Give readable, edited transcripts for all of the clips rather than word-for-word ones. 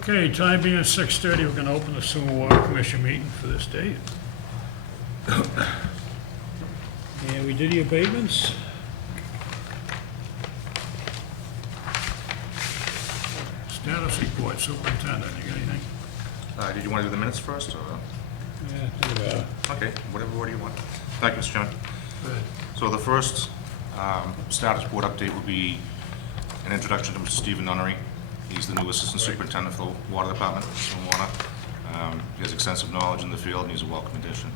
Okay, time being 6:30, we're gonna open the Sewer Water Commission meeting for this date. And we did the abatements. Status report, superintendent, you got anything? Did you want to do the minutes first, or? Yeah, think about it. Okay, whatever order you want. Thank you, Mr. Chairman. Go ahead. So the first status report update will be an introduction to Mr. Stephen Nunnery. He's the new assistant superintendent for the water department, stormwater. He has extensive knowledge in the field, and he's a welcome addition.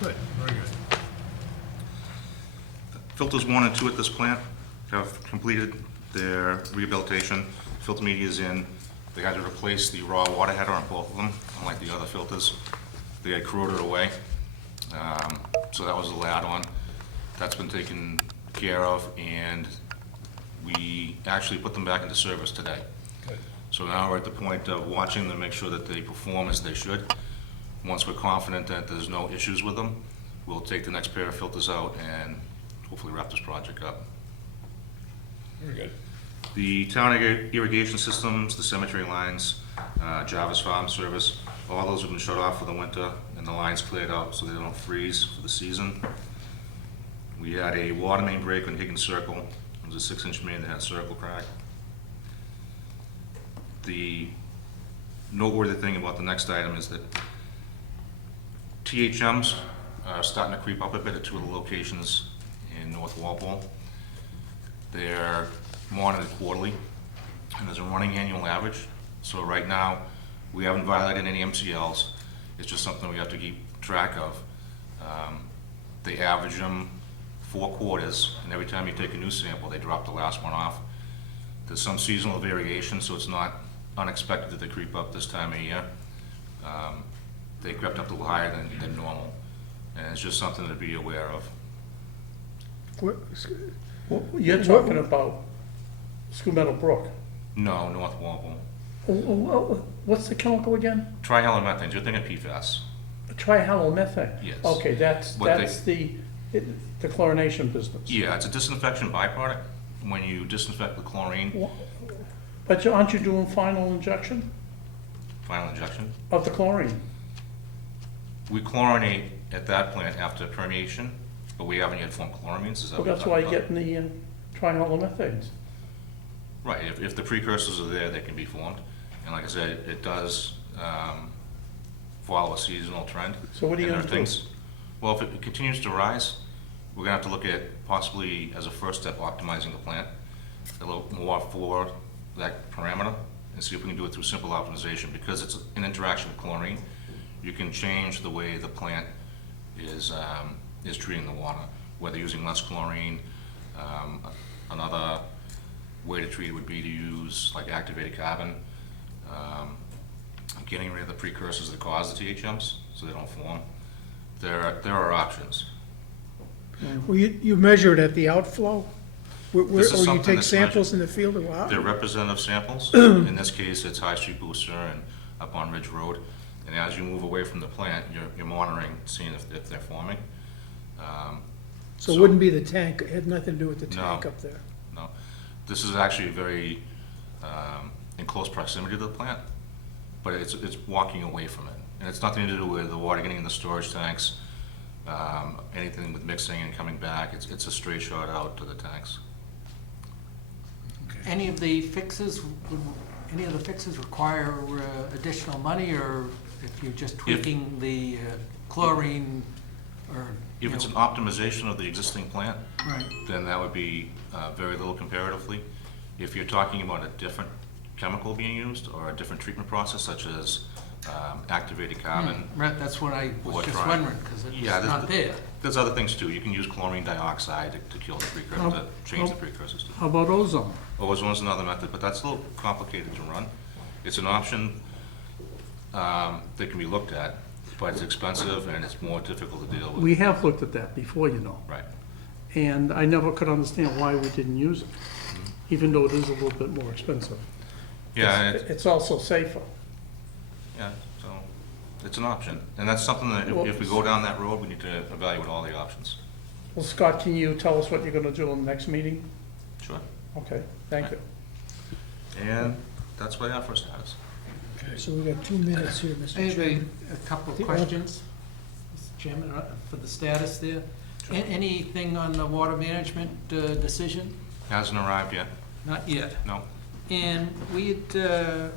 Good, very good. Filters 1 and 2 at this plant have completed their rehabilitation. Filter media is in. They had to replace the raw water header on both of them, unlike the other filters. They had corroded away, so that was the add-on. That's been taken care of, and we actually put them back into service today. Good. So now we're at the point of watching them, make sure that they perform as they should. Once we're confident that there's no issues with them, we'll take the next pair of filters out and hopefully wrap this project up. Very good. The town irrigation systems, the cemetery lines, Jarvis Farm Service, all those have been shut off for the winter and the lines cleared out so they don't freeze for the season. We had a water main break on Higgins Circle. It was a 6-inch main that had a circle crack. The noteworthy thing about the next item is that THMs are starting to creep up a bit at 2 of the locations in North Walpole. They're monitored quarterly, and there's a running annual average. So right now, we haven't violated any MCLs. It's just something we have to keep track of. They average them 4 quarters, and every time you take a new sample, they drop the last one off. There's some seasonal variation, so it's not unexpected that they creep up this time of year. They crept up a little higher than normal, and it's just something to be aware of. You're talking about School Meadow Brook. No, North Walpole. What's the chemical again? Trihalomethanes, you're thinking PFAS. Trihalomethane? Yes. Okay, that's But the chlorination business. Yeah, it's a disinfection byproduct. When you disinfect with chlorine, But aren't you doing final injection final injection, of the chlorine? we chlorinate at that plant after permeation, but we haven't yet formed chloramines. Is that Well, what that's you're why talking you're getting the trihalomethane. Right, if the precursors are there, they can be formed. And like I said, it does follow a seasonal trend. So what are you And there gonna do? things- Well, if it continues to rise, we're gonna have to look at possibly, as a first step, optimizing the plant a little more for that parameter and see if we can do it through simple optimization. Because it's an interaction with chlorine, you can change the way the plant is treating the water, whether using less chlorine. Another way to treat it would be to use like activated carbon, getting rid of the precursors that cause the THMs so they don't form. There are options. Well, you measure it at the outflow? Or This is you something take that's samples in the field, or how? They're representative samples. In this case, it's High Street Booster and up on Ridge Road. And as you move away from the plant, you're monitoring, seeing if they're forming. So it wouldn't be the tank, it had nothing to do with the No. tank up there? No, this is actually very in close proximity to the plant, but it's walking away from it. And it's nothing to do with the water getting in the storage tanks, anything with mixing and coming back. It's a straight shot out to the tanks. Any of the fixes require additional money, or if you're just tweaking the chlorine, or? If it's an optimization of the existing plant, Right. then that would be very little comparatively. If you're talking about a different chemical being used or a different treatment process, such as activated carbon. Right, that's what I or was just dry- wondering, because Yeah, it's not there. There's other things too. You can use chlorine dioxide to kill the precursor, to change the precursors. How about ozone? Ozone's another method, but that's a little complicated to run. It's an option that can be looked at, but it's expensive and it's more difficult to deal with. We have looked at that before, you know, Right. and I never could understand why we didn't use it, even though it is a little bit more expensive. Yeah, It's also safer. yeah, so it's an option. And that's something that if we go down that road, we need to evaluate all the options. Well, Scott, can you tell us what you're gonna do in the next meeting? Sure. Okay, thank you. And that's what I have for status. Okay. So we got 2 minutes here, I Mr. have Chairman. a couple of The- questions, Mr. Chairman, for the status there. Anything on the water management decision? Hasn't arrived yet, Not yet. no. And we had,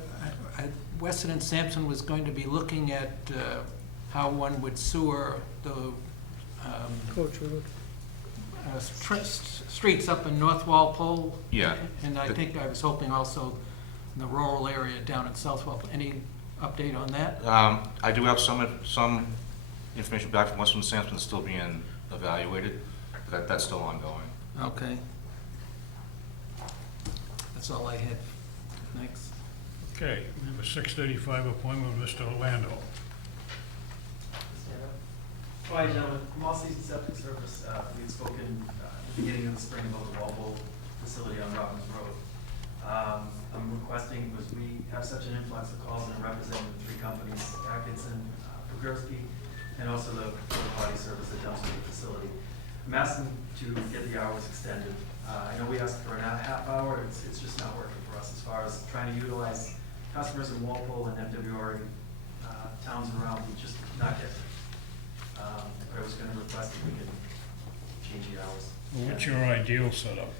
Weston and Sampson was going to be looking at how one would sewer the Coach Road. streets up in North Walpole. Yeah. And I think I was hoping also in the rural area down in South Walpole. Any update on that? I do have some information back from Western Sampson that's still being evaluated, but that's still ongoing. Okay. That's all I had. Thanks. Okay, we have a 6:35 appointment with Mr. Orlando. Hi, gentlemen. From All Season Septic Service, we had spoken at the beginning of the spring about the Walpole facility on Robbins Road. I'm requesting, because we have such an influx of calls and representing the 3 companies, Atkinson, Pogorski, and also the porta potty service that dumps to the facility. I'm asking to get the hours extended. I know we asked for a half hour, it's just not working for us as far as trying to utilize customers in Walpole and MWR towns around, we just not get it. But I was gonna request if we could change the hours. What's your ideal setup?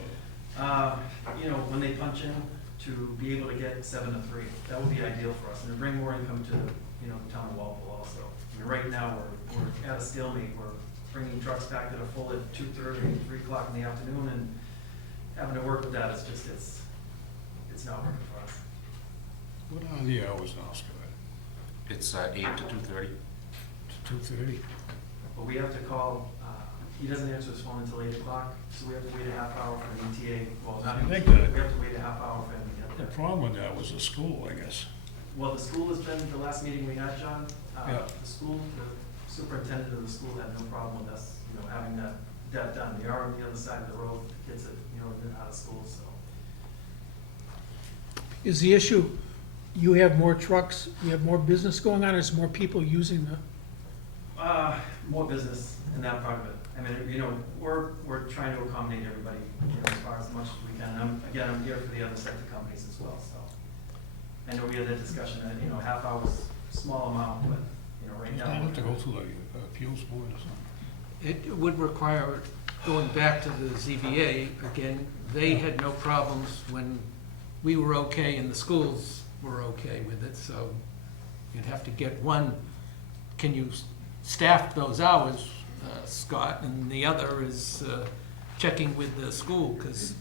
You know, when they punch in, to be able to get 7 to 3, that would be ideal for us, and to bring more income to, you know, the town of Walpole also. I mean, right now, we're at a stalemate, we're bringing trucks back that are full at 2:30, 3 o'clock in the afternoon, and having to work with that, it's just, it's not working for us. What are the hours now, Scott? It's 8 to 2:30. 2:30? But we have to call, he doesn't answer his phone until 8 o'clock, so we have to wait a half hour for the ETA. Well, not I think ETA, that- we have to wait a half hour for him to get The there. problem with that was the school, I guess. Well, the school has been, the last meeting we had, John, Yeah. the school, the superintendent of the school had no problem with us, you know, having that done. They are on the other side of the road, the kids that, you know, have been out of school, so. Is the issue, you have more trucks, you have more business going on, or is more people using the, More business in that part of it. I mean, you know, we're trying to accommodate everybody, you know, as far as much as we can. I'm here for the other sector companies as well, so. I know we had that discussion that, you know, half hour's a small amount, but, you know, right Does now. that have to go through the appeals board or something? It would require going back to the ZBA. Again, they had no problems when we were okay and the schools were okay with it, so you'd have to get one, can you staff those hours, Scott? And the other is checking with the school, because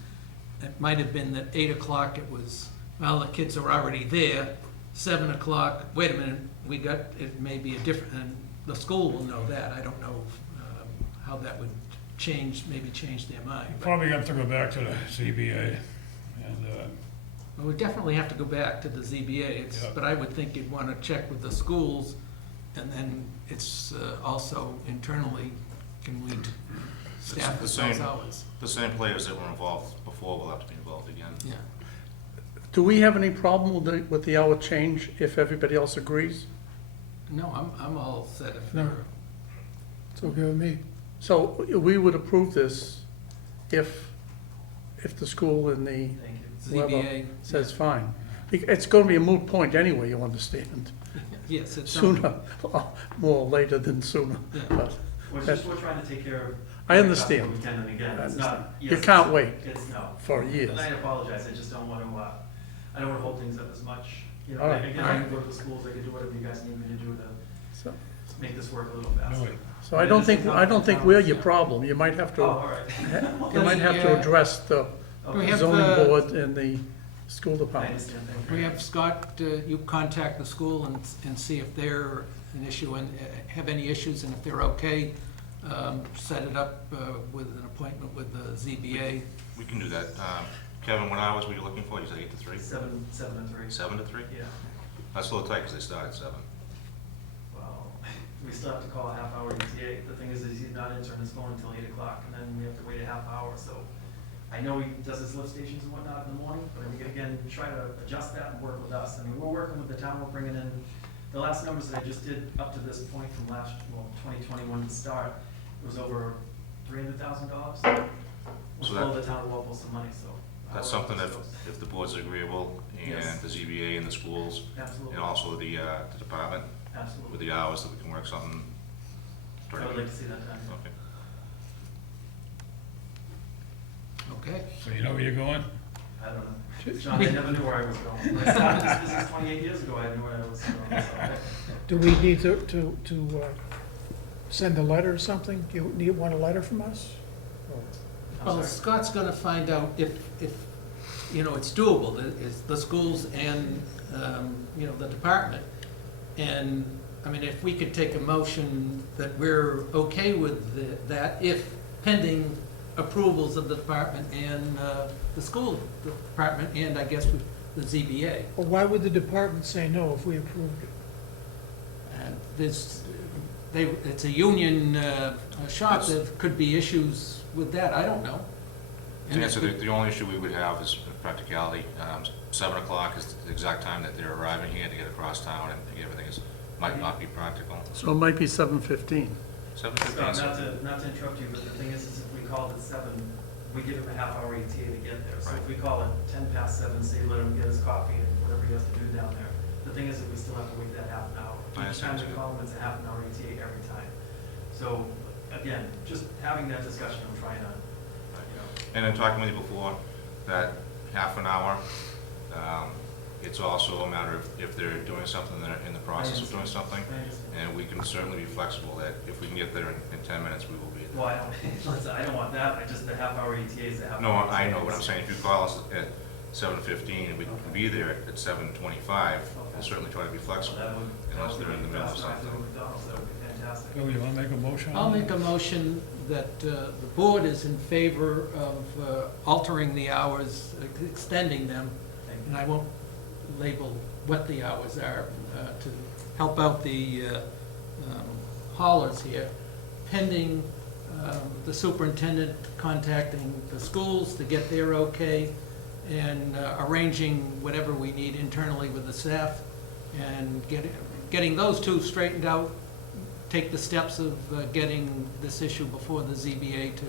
it might have been that 8 o'clock it was, well, the kids are already there, 7 o'clock, wait a minute, we got, it may be a different, and the school will know that. I don't know how that would change, maybe change their mind. But Probably have to go back to the ZBA and, well, we definitely have to go back to the ZBA, Yeah. but I would think you'd want to check with the schools, and then it's also internally, can we staff the those same. hours? The same players that were involved before will have to be involved again. Yeah. Do we have any problem with the hour change if everybody else agrees? No, I'm all set if No. you're, it's okay with me. So we would approve this if the school and the Thank you. whoever ZBA. says fine. It's going to be a moot point anyway, you understand, Yes, it's. sooner, more later than sooner, Yeah. but We're just, we're trying to take care of. I understand. We can, and again, I it's understand. not. You yes, can't wait It's no. for years. And I apologize, I just don't want to, I don't want to hold things up as much. You know, All right. again, I can go to the schools, I can do whatever you guys need me to do to So make this work a little faster. no, so I don't think we're your problem. You might have Oh, to, all right. you might have to address the We Okay. have, zoning board and the school I department. understand, thank you. We have Scott, you contact the school and see if they're an issue and have any issues, and if they're okay, set it up with an appointment with the ZBA. We can do that. Kevin, what hours were you looking for? You said 8 to 3? 7 to 3. 7 to 3? Yeah, That's a little tight because they start at 7. well, we still have to call a half hour ETA. The thing is he's not answering his phone until 8 o'clock, and then we have to wait a half hour, so. I know he does his lift stations and whatnot in the morning, but we can again, try to adjust that and work with us. I mean, we're working with the town, we're bringing in, the last numbers that I just did up to this point from 2021 to start, it was over $300,000. So We'll owe the town of Walpole some money, so That's I'll something discuss. if the board's agreeable, and Yes. the ZBA and the schools, Absolutely, and also the department, with absolutely. the hours, that we can work something. I would like to see that done. Okay. Okay. So you know where you're going? I don't know. John, I never knew where I was going. When I started this business 28 years ago, I knew where I was going, so. Do we need to send a letter or something? Do you want a letter from us? Or- I'm Well, sorry. Scott's gonna find out if, you know, it's doable, is the schools and, you know, the department. And, I mean, if we could take a motion that we're okay with that, if pending approvals of the department and the school department, and I guess with the ZBA. Well, why would the department say no if we approved it? There's, it's a union shop, there could be issues with that, I don't know. To answer, the only issue we would have is practicality. 7 o'clock is the exact time that they're arriving here to get across town, and everything might not be practical. So it might be 7:15. 7:15. Scott, not to interrupt you, but the thing is if we called at 7, we give him a half-hour ETA to get there. So if we call it 7:10, say, let him get his coffee and whatever he has to do down there. The thing is that we still have to wait that half an hour. I Each time understand, we too. call him, it's a half an hour ETA every time. So, again, just having that discussion, I'm trying to, you know, And in talking with you before, that half an hour, it's also a matter of if they're doing something, they're in the process of doing something. I understand. And we can certainly be flexible that if we can get there in 10 minutes, we will be there. Well, I don't, listen, I don't want that, I just, the half-hour ETA is the half-hour. No, I ETA. know, but I'm saying if you call us at 7:15 and we can be there at 7:25, we'll certainly try to be So flexible. that would, Unless they're in the middle of faster after something. McDonald's, that would be fantastic. Bill, you want to make a motion? I'll make a motion that the board is in favor of altering the hours, extending them, Thank and you. I won't label what the hours are, to help out the haulers here, pending the superintendent contacting the schools to get their okay, and arranging whatever we need internally with the staff, and getting those two straightened out, take the steps of getting this issue before the ZBA to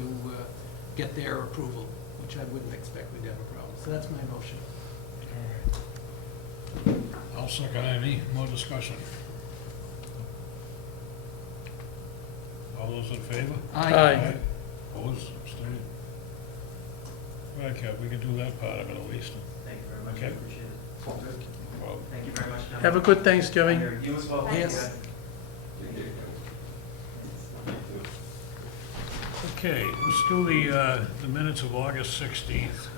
get their approval, which I wouldn't expect we'd have a problem. So that's my motion. All right. I'll second. Any more discussion? All those in favor? Aye. Opposed, abstained? Right, Kev, we can do that part of it at least. Thank you very much, I Okay. appreciate it. Well, Thank you very much, gentlemen. Have a good Thanksgiving. You as well. Thank you, Yes. guys. okay, let's do the minutes of August 16th.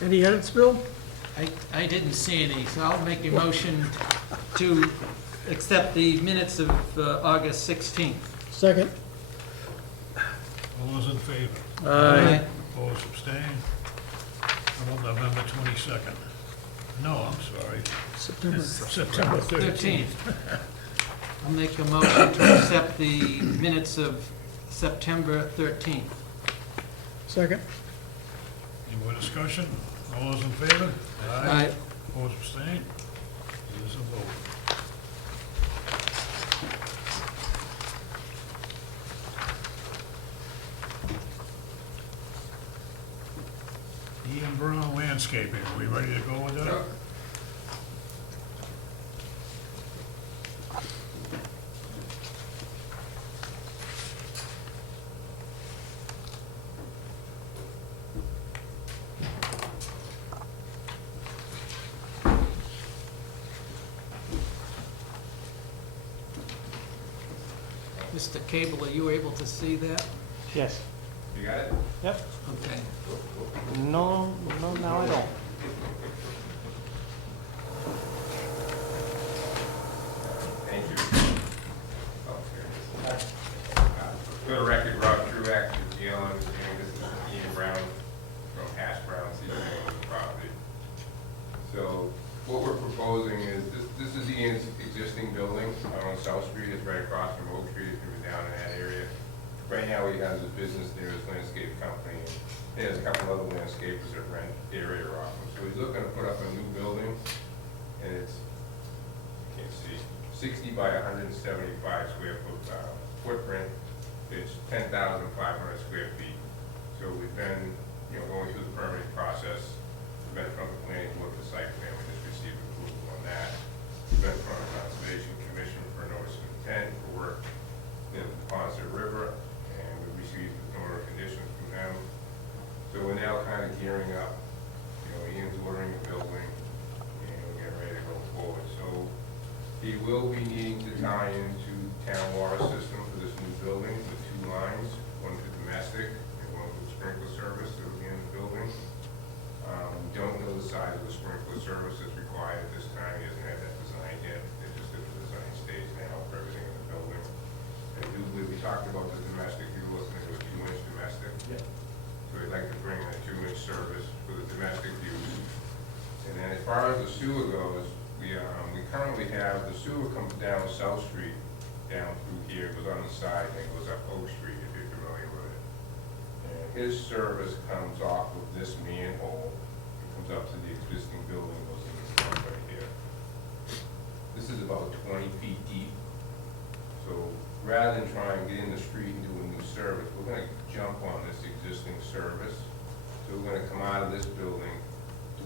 Any edits, Bill? I didn't see any, so I'll make a motion to accept the minutes of August 16th. Second? All those in favor? Aye. Opposed, abstained? How about November 22nd? No, I'm sorry. September. September 13th. 13th. I'll make a motion to accept the minutes of September 13th. Second? Any more discussion? All those in favor? Aye. Opposed, abstained? It is a vote. Ian Brown Landscaping, are we ready to go with that? Mr. Cable, are you able to see that? Yes. You got it? Yep. Okay. No, now I don't. Thank you. Oh, here it is. For the record, Rob Truax is dealing, and this is Ian Brown from Hash Brown, season property. So what we're proposing is, this is Ian's existing building on South Street, it's right across from Oak Street, if you were down in that area. Right now, he has a business there, his landscape company, he has a couple other landscapers that rent the area off him. So he's looking to put up a new building, and it's, can't see, 60 by 175 square foot footprint. It's 10,500 square feet. So we've been going through the permitting process. We've been from the planning board for site plan, we just received approval on that. We've been from the Conservation Commission for notice of intent for work in the Ponce River, and we received an order of conditions from them. So we're now kind of gearing up, Ian's ordering a building, and we're getting ready to go forward. So he will be needing to tie into town water system for this new building with 2 lines, one for domestic and one for sprinkler service that will be in the building. We don't know the size of the sprinkler service that's required at this time. He hasn't had that designed yet. It's just at the design stage now for everything in the building. And we talked about the domestic, we were looking at a 2-inch domestic. Yeah. So we'd like to bring in a 2-inch service for the domestic use. And then as far as the sewer goes, we currently have, the sewer comes down South Street, down through here, goes on the side, and goes up Oak Street, if you're familiar with it. And his service comes off of this manhole, it comes up to the existing building, goes in the front right here. This is about 20 feet deep. So rather than try and get in the street and do a new service, we're gonna jump on this existing service. So we're gonna come out of this building,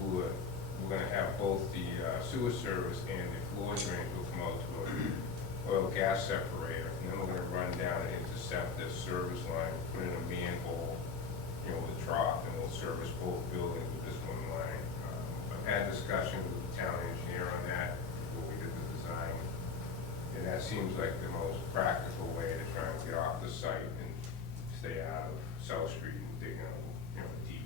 we're gonna have both the sewer service and the floor drains will come out to an oil gas separator. And then we're gonna run down and intercept this service line, put in a manhole, with a trough, and we'll service both buildings with this one line. I've had discussions with the town engineer on that before we did the design. And that seems like the most practical way to try and get off the site and stay out of South Street and dig a deep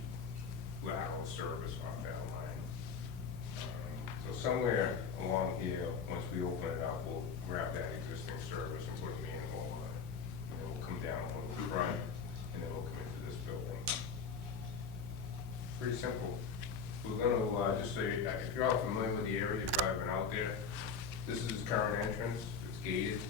lateral service off that line. So somewhere along here, once we open it up, we'll grab that existing service and put a manhole on it. And then we'll come down on the front, and then we'll come into this building. Pretty simple. We're gonna, just so if you're all familiar with the area, you've probably been out there, this is his current entrance, it's gated.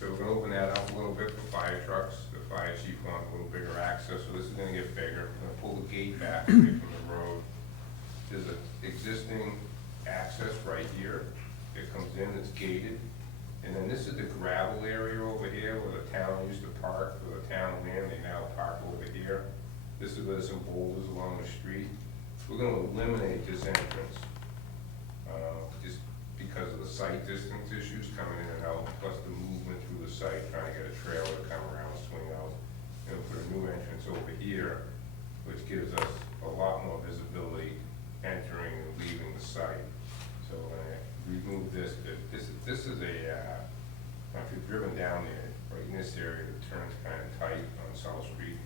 So we're gonna open that up a little bit for fire trucks. The fire chief wants a little bigger access, so this is gonna get bigger. We're gonna pull the gate back away from the road. There's an existing access right here. It comes in, it's gated. And then this is the gravel area over here where the town used to park, for the town land, they now park over here. This is where there's some boulders along the street. We're gonna eliminate this entrance, just because of the site distance issues coming in and out, plus the movement through the site, trying to get a trailer to come around, swing out. And put a new entrance over here, which gives us a lot more visibility entering and leaving the site. So we're gonna remove this. This is a, if you've driven down there, right in this area, it turns kind of tight on South Street.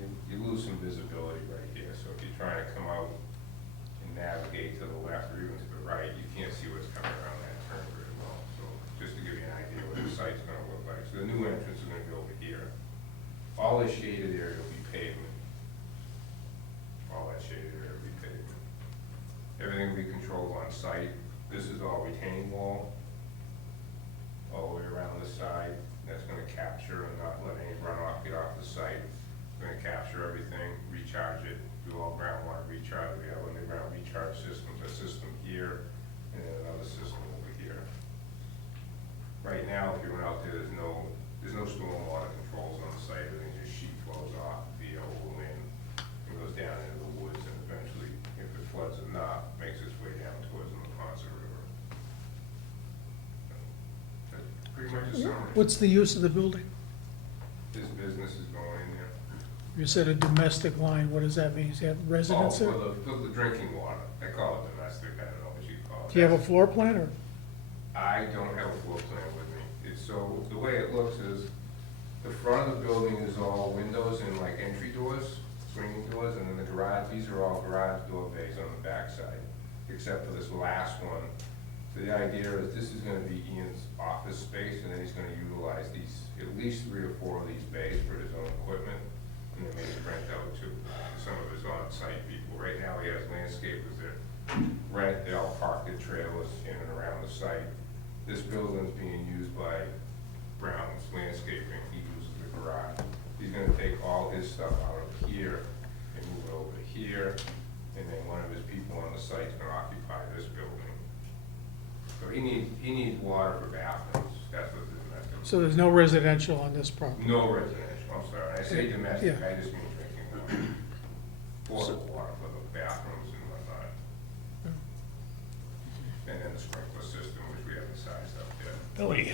And you lose some visibility right here. So if you're trying to come out and navigate to the left or even to the right, you can't see what's coming around that turn very well. So just to give you an idea what the site's gonna look like. So the new entrance is gonna be over here. All this shaded area will be pavement. All that shaded area will be pavement. Everything will be controlled on site. This is all retaining wall, all the way around the side. That's gonna capture and not let any runoff get off the site. We're gonna capture everything, recharge it, do all groundwater recharge. We have underground recharge systems, a system here, and then another system over here. Right now, if you went out there, there's no stormwater controls on the site. Everything just sheet flows off via overland and goes down into the woods, and eventually, if it floods enough, makes its way down towards the Ponce River. That's pretty much a summary. What's the use of the building? This business is going in there. You said a domestic line, what does that mean? Does he have residents there? For the drinking water. They call it domestic, I don't know what you call it. Do you have a floor plan, or? I don't have a floor plan with me. So the way it looks is, the front of the building is all windows and like entry doors, swinging doors, and then the garage, these are all garage door bays on the backside, except for this last one. So the idea is this is gonna be Ian's office space, and then he's gonna utilize these, at least 3 or 4 of these bays for his own equipment, and then maybe rent out to some of his on-site people. Right now, he has landscapers that rent, they all park their trailers in and around the site. This building's being used by Brown's Landscaping, he uses the garage. He's gonna take all his stuff out of here and move it over to here, and then one of his people on the site's gonna occupy this building. So he needs water for bathrooms, that's what the domestic. So there's no residential on this property? No residential, I'm sorry, I say domestic, Yeah. I just mean drinking water. potable water for the bathrooms and whatnot. And then the sprinkler system, which we haven't sized up yet. Billy,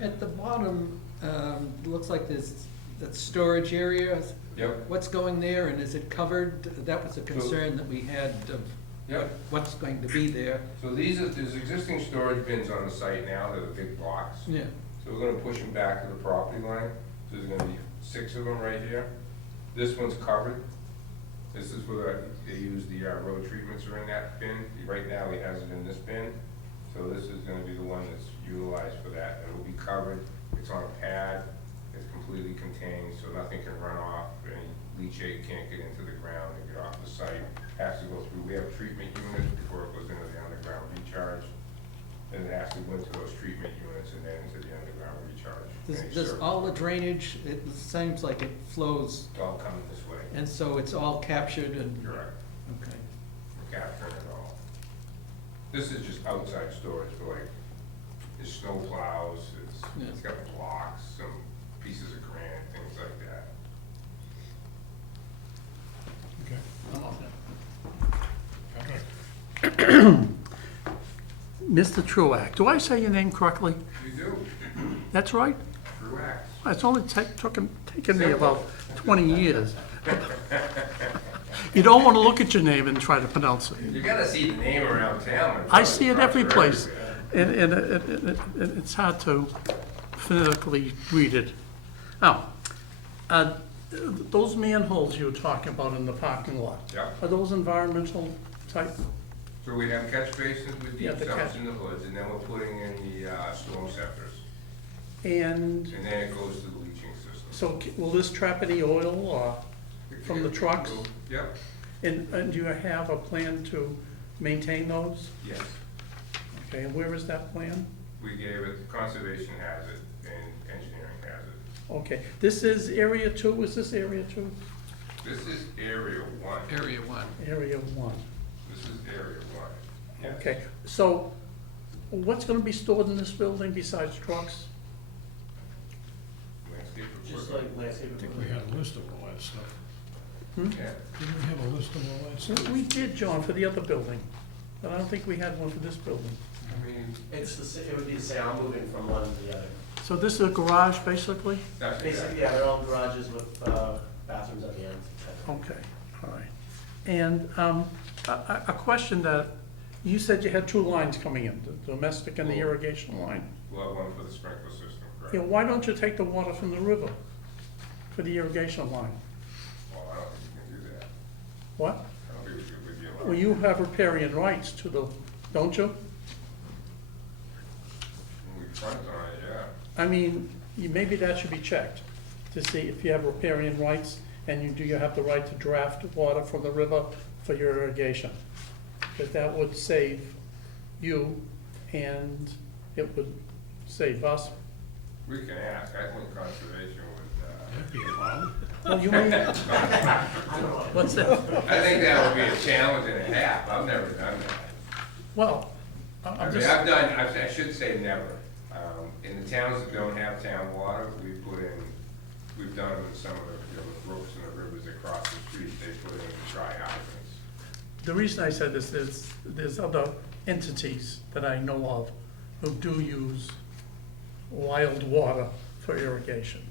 At the bottom, looks like there's that storage area. Yep. What's going there, and is it covered? That was a concern that we had of Yep. what's going to be there. So there's existing storage bins on the site now, they're the big blocks. Yeah, So we're gonna push them back to the property line. So there's gonna be 6 of them right here. This one's covered. This is where they use the road treatments are in that bin. Right now, he has it in this bin. So this is gonna be the one that's utilized for that. It will be covered. It's on a pad. It's completely contained, so nothing can run off. Any leachate can't get into the ground and get off the site. Has to go through, we have treatment units before it goes into the underground recharge. And it has to go into those treatment units and then into the underground recharge. Any does service. all the drainage, it seems like it flows, It's all coming this way. and so it's all captured and, Correct. okay. We're capturing it all. This is just outside storage for like, it's snow plows, it's got blocks, some pieces of granite, things like that. okay. Mr. Truax, do I say your name correctly? You do, That's right? Truax. It's only taken me about 20 years. You don't want to look at your name and try to pronounce it. You gotta see the name around town. I see it every It's place, everywhere. and it's hard to phonetically read it. Now, those manholes you were talking about in the parking lot, Yeah. are those environmental type? So we have catch basins with Yeah, deep the dumps catch- in the hoods, and then we're putting in the storm scepters. And And then it goes to the leaching system. so will this trap any oil or from the trucks? Yep, And do you have a plan to maintain those? yes. Okay, and where is that plan? We gave it, conservation has it, and engineering has it. Okay, this is area 2, is this area 2? This is area 1. Area 1. Area 1. This is area 1. Yes. Okay, so what's gonna be stored in this building besides trucks? Landscape Just equipment. like landscape I think we had a list of all that stuff. Yeah. Didn't we have a list of all that stuff? We did, John, for the other building, but I don't think we had one for this building. I mean, It would be the same, I'm moving from one to the other. So this is a garage, basically? that's Basically, exactly. yeah, they're all garages with bathrooms at the end. Okay, all right. And a question that, you said you had 2 lines coming in, the domestic and the irrigation line. We'll have one for the sprinkler system, correct? You know, why don't you take the water from the river for the irrigation line? Well, I don't think you can do that. What? I don't think we would be allowed. Well, you have riparian rights to the, don't you? We front on it, yeah. I mean, maybe that should be checked to see if you have riparian rights and do you have the right to draft water from the river for your irrigation? Because that would save you and it would save us. We can ask, I think conservation would, That'd be allowed. Well, you may, what's that? I think that would be a challenge and a half, I've never done that. Well, I I'm mean, just, I've done, I should say never. In the towns that don't have town water, we've done them in some of the brooks and the rivers across the street, they put in dry hydrants. the reason I said this is, there's other entities that I know of who do use wild water for irrigation.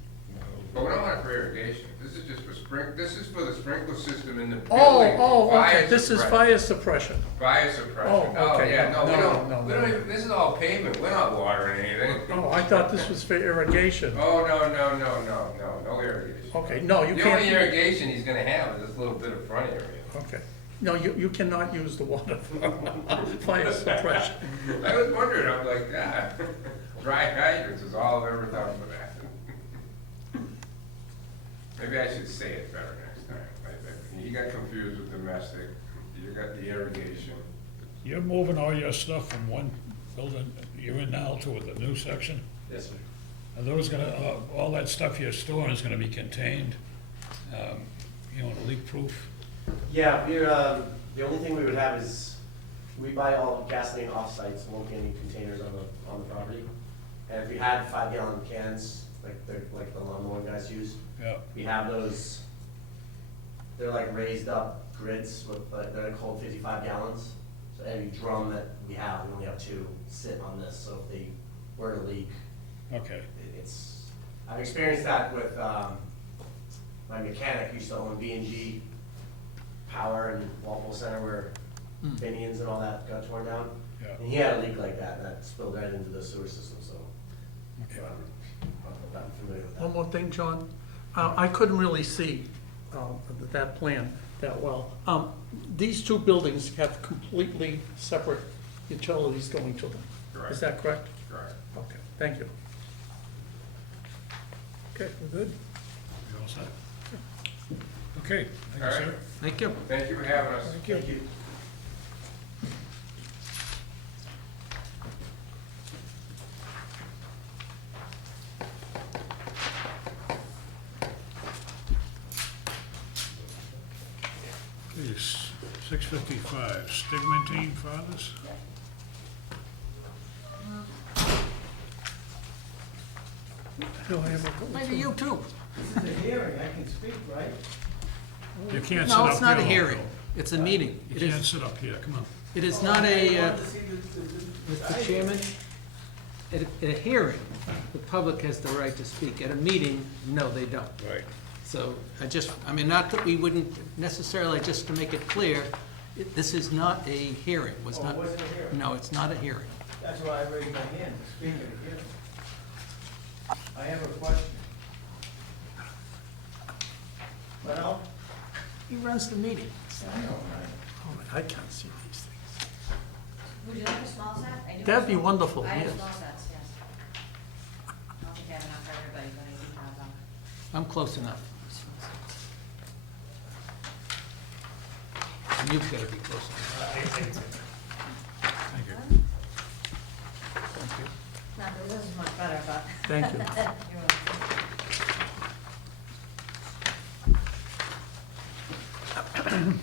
But we don't want it for irrigation, this is just for this is for the sprinkler system in the building. Oh, for okay, fire this is suppression. fire suppression. Fire suppression, Oh, oh, okay, yeah, no, we no, don't, no, we no. don't even, this is all pavement, we're not watering anything. Oh, I thought this was for irrigation. Oh, no irrigation. Okay, no, you The only can't, irrigation he's gonna have is this little bit of front area. okay. No, you cannot use the water for fire suppression. I was wondering, I'm like, ah, dry hydrants is all I've ever done for that. Maybe I should say it better next time. You got confused with domestic, you got the irrigation. You're moving all your stuff from one building you're in now to the new section? Yes, sir. Are those gonna, all that stuff you're storing is gonna be contained, leak-proof? Yeah, the only thing we would have is, we buy all gasoline off-site, so won't be any containers on the property. And if we had 5-gallon cans, like the lawnmower guys use, Yeah, we have those, they're like raised up grids with, they're called 55 gallons. So every drum that we only have 2 sit on this, so if they were to leak, Okay. it's, I've experienced that with, my mechanic used to own B&G Power in Walpole Center where Binions and all that got torn down. Yeah. And he had a leak like that, and that spilled right into the sewer system, so. Okay. I'm familiar with that. One more thing, John. I couldn't really see that plan that well. These 2 buildings have completely separate utilities going to them. Correct. Is that correct? Correct. Okay, thank you. Okay, we're good. You all set? Okay, thank you, All sir. right. Thank you. Thank you for having us. Thank you. Thank you. Please, 6:55, Stigmatine Fathers? No, I have a. Maybe you too. This is a hearing, I can speak, right? You can't sit up No, here. it's not a though. hearing. It's a meeting. You It can't is, sit up here, come on. it is not a, I wanted to see the Mr. Chairman, at a hearing, the public has the right to speak. At a meeting, no, they don't. Right. So I mean, not that we wouldn't necessarily, just to make it clear, this is not a hearing, was Oh, not. it wasn't a hearing? No, it's not a hearing. That's why I raised my hand, to speak at a hearing. I have a question. Well, He runs the meeting. I know, right? Oh, I can't see these things. Would you like a small set? I do have That'd be some- wonderful, I have yes. small sets, yes. I don't think I have enough for everybody, but I do have them. I'm close enough. And you've got to be close enough. Thank you. Not that this is much better, but. Thank you. You're welcome.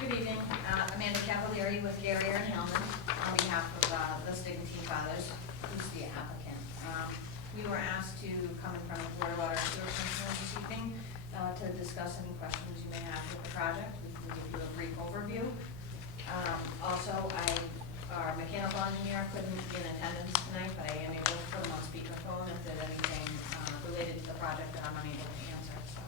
Good evening, Amanda Cavalieri with Gary and Hellman on behalf of the Stigmatine Fathers, who's the applicant. We were asked to come in front of Board of Water and Sewer Commissioners this evening to discuss any questions you may have with the project. We can give you a brief overview. Also, our mechanical engineer couldn't be in attendance tonight, but I am able to put him on speakerphone if there's anything related to the project that I'm unable to answer, so.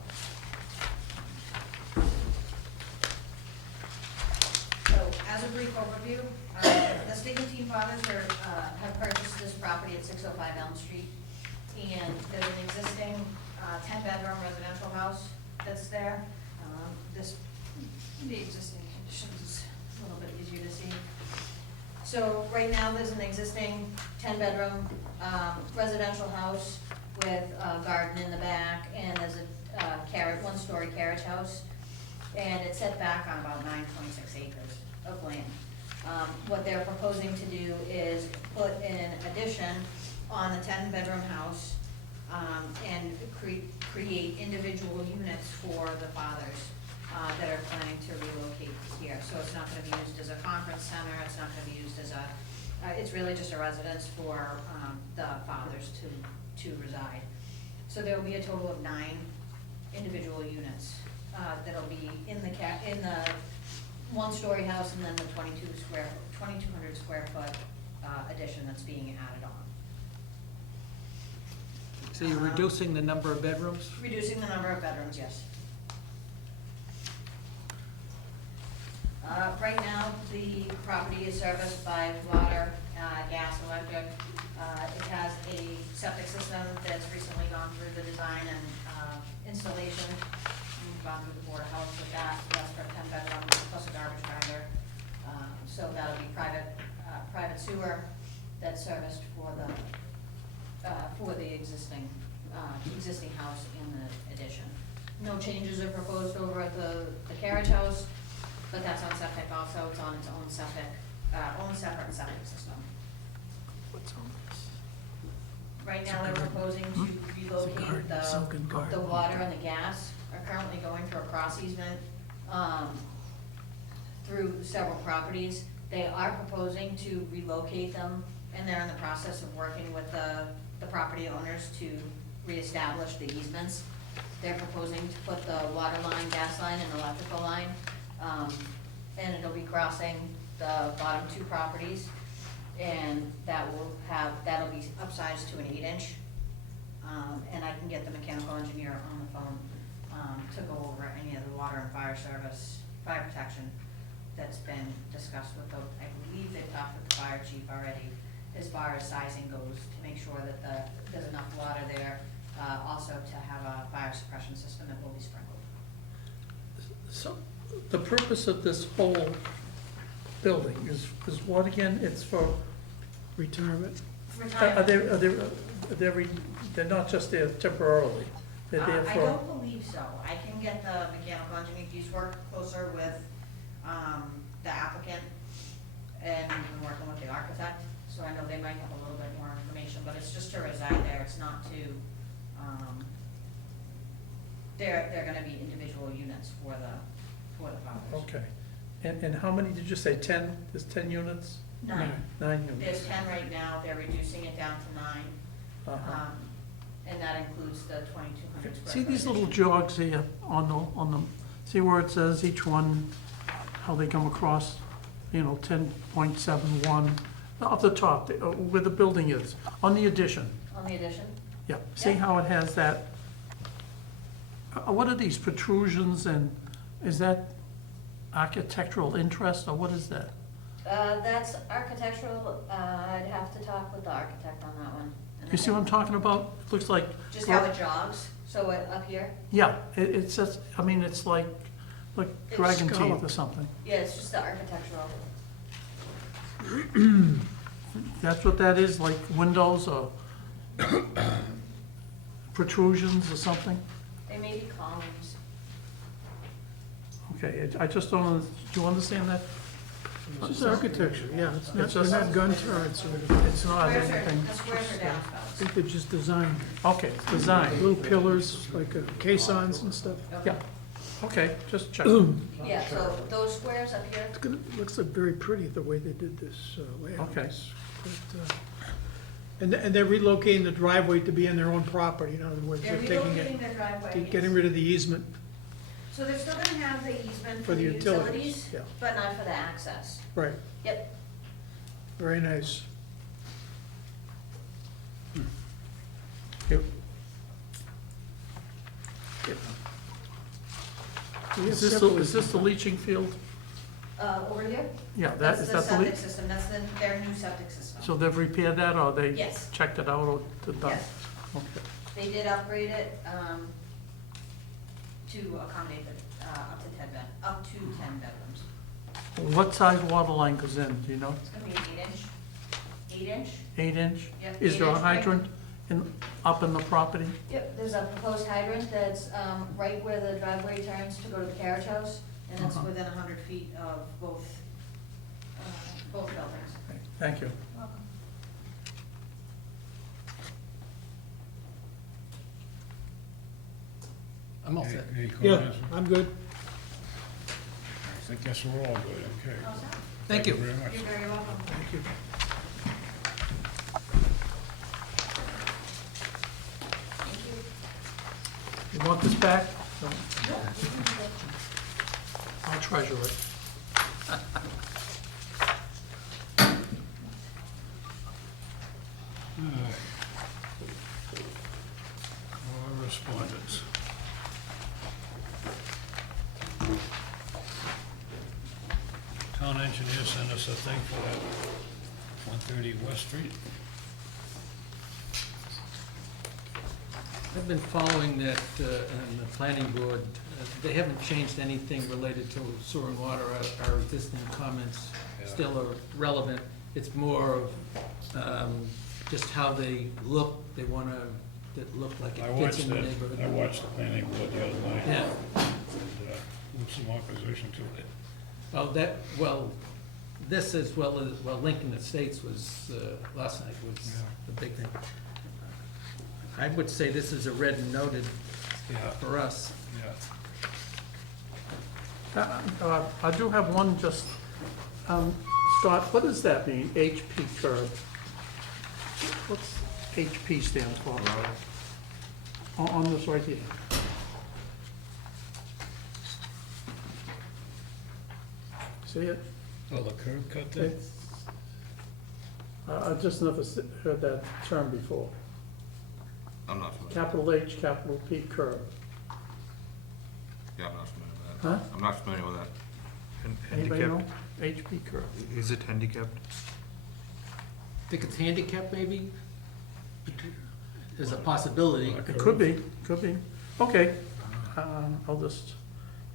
So, as a brief overview, the Stigmatine Fathers have purchased this property at 605 Elm Street, and there's an existing 10-bedroom residential house that's there. The existing conditions is a little bit easier to see. So right now, there's an existing 10-bedroom residential house with a garden in the back, and there's a one-story carriage house, and it's set back on about 9.6 acres of land. What they're proposing to do is put an addition on the 10-bedroom house and create individual units for the fathers that are planning to relocate here. So it's not gonna be used as a conference center, it's not gonna be used as it's really just a residence for the fathers to reside. So there will be a total of 9 individual units that'll be in the one-story house, and then the 2,200 square foot addition that's being added on. So you're reducing the number of bedrooms? Reducing the number of bedrooms, yes. Right now, the property is serviced by water, gas, electric. It has a septic system that's recently gone through the design and installation. We've gone through the Board of Health with that. That's for a 10-bedroom plus a garbage grinder. So that'll be private sewer that's serviced for the existing house in the addition. No changes are proposed over at the carriage house, but that's on septic also. It's on its own septic, own separate septic system. What's on this? Right now, they're proposing to relocate the water and the gas are currently going through a cross easement through several properties. They are proposing to relocate them, and they're in the process of working with the property owners to reestablish the easements. they're proposing to put the water line, gas line, and electrical line. And it'll be crossing the bottom two properties, and that'll be upsized to an 8-inch. And I can get the mechanical engineer on the phone, to go over any of the water and fire service, fire protection that's been discussed with the, I believe they've talked with the fire chief already, as far as sizing goes, to make sure that there's enough water there, also to have a fire suppression system that will be sprinkled. So, the purpose of this whole building is what again? It's for, Retirement. they're not just there temporarily, they're there I for, don't believe so. I can get the mechanical engineer, he's worked closer with, the applicant and even working with the architect, so I know they might have a little bit more information, but it's just to reside there, it's not to, they're gonna be individual units for the fathers. okay. And how many did you say, 10? There's 10 units? 9. 9 units? There's 10 right now, they're reducing it down to 9, Uh-huh. and that includes the 2,200 square. See foot these little addition. jogs here on the, see where it says each one, how they come across, 10.71, up the top, where the building is, on the addition. On the addition? Yeah, see Yeah. how it has that, what are these protrusions, and is that architectural interest, or what is that? That's architectural, I'd have to talk with the architect on that one. And You see what I'm talking about? It looks like. Just how it jogs, so up here? Yeah, it says, it's like dragon teeth or scalloped. something. Yeah, it's just the architectural. That's what that is, like windows or protrusions or something? They may be columns. Okay, I just don't, do you understand that? It's just architecture, yeah, it's not, It's they're just- not gun turrets or anything. It's not Squares are, anything. the squares are I downspouts. think they're just designed, Okay, design, little pillars, like caissons and stuff. yeah, okay, just check. Yeah, so those squares up here, It's gonna, it looks like very pretty the way they did this layout. Okay. It's quite, and they're relocating the driveway to be in their own property, in other words, they're they're taking it, relocating their driveway. getting rid of the easement So they're still gonna have the easement for the utilities. utilities, Yeah, but not for the access. right, Yep. very nice. Yep. Is this the leaching field? Over here? Yeah, That's is the that the septic leach? system, that's their new septic system. So they've repaired that, or they Yes. checked it out, or done? Yes. Okay. They did upgrade it, to accommodate up to 10 bedrooms. What size water line goes in, do you know? It's gonna be an 8-inch. 8-inch? Yep, Is there a 8-inch pipe. hydrant up in the proproperty? Yep, there's a proposed hydrant that's, right where the driveway turns to go to the carriage house, and it's Uh-huh. within 100 feet of both buildings. Okay, thank you. Welcome. I'm all set. Any Yeah, comments? I'm good. I guess we're all good, okay. All set? Thank you. Very much. You're very welcome. Thank you. Thank you. You want this back? No. Nope, you can do it. I'll treasure it. Correspondence. Town engineer sent us a thing for that 130 West Street. I've been following that, and the planning board, they haven't changed anything related to sewer and water. Our existing comments Yeah. still are relevant. It's more of, just how they look, they wanna, that look like I it fits watched in the that, I neighborhood. watched the planning board the other night. Yeah, And, with some opposition to it. this as well as, Lincoln Estates was, last night was Yeah. the big thing. I would say this is a read and noted Yeah, for us. yeah. I do have one just, Scott, what does that mean, HP curb? What's HP stand for? On this right here. see it? Oh, the curb cut there? It's, I've just never heard that term before. I'm not familiar. Capital H, capital P curb. Yeah, I'm not familiar with Huh? that. I'm not familiar with that. Anybody know? HP curb. Is it handicapped? Think it's handicap maybe? There's a possibility. It could be, could be. Okay, I'll just,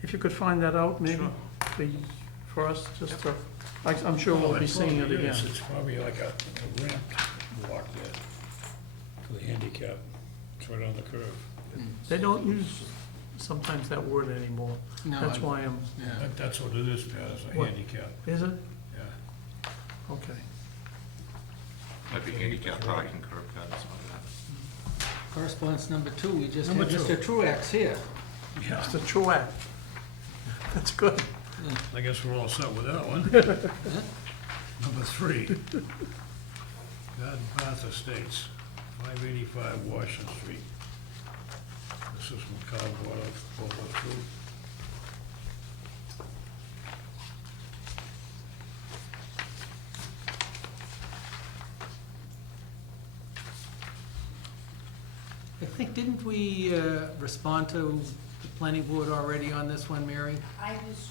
if you could find that out, maybe, be for us, just to, I'm sure we'll be seeing it again. It's probably like a ramp walk there for the handicap. It's right on the curve. They don't use sometimes that word anymore. No, That's why I'm, Yeah. That's what it is, Pat, is a What? handicap, is it? yeah. Okay. Might be handicap parking curb cut or something like that. Correspondence number 2, we just had Number two. Mr. Truax here. Yeah, It's a Truax. That's good. I guess we're all set with that one. Number 3, Garden Path Estates, 585 Washington Street. This is from Carl brought over through. I think, didn't we respond to the planning board already on this one, Mary? I was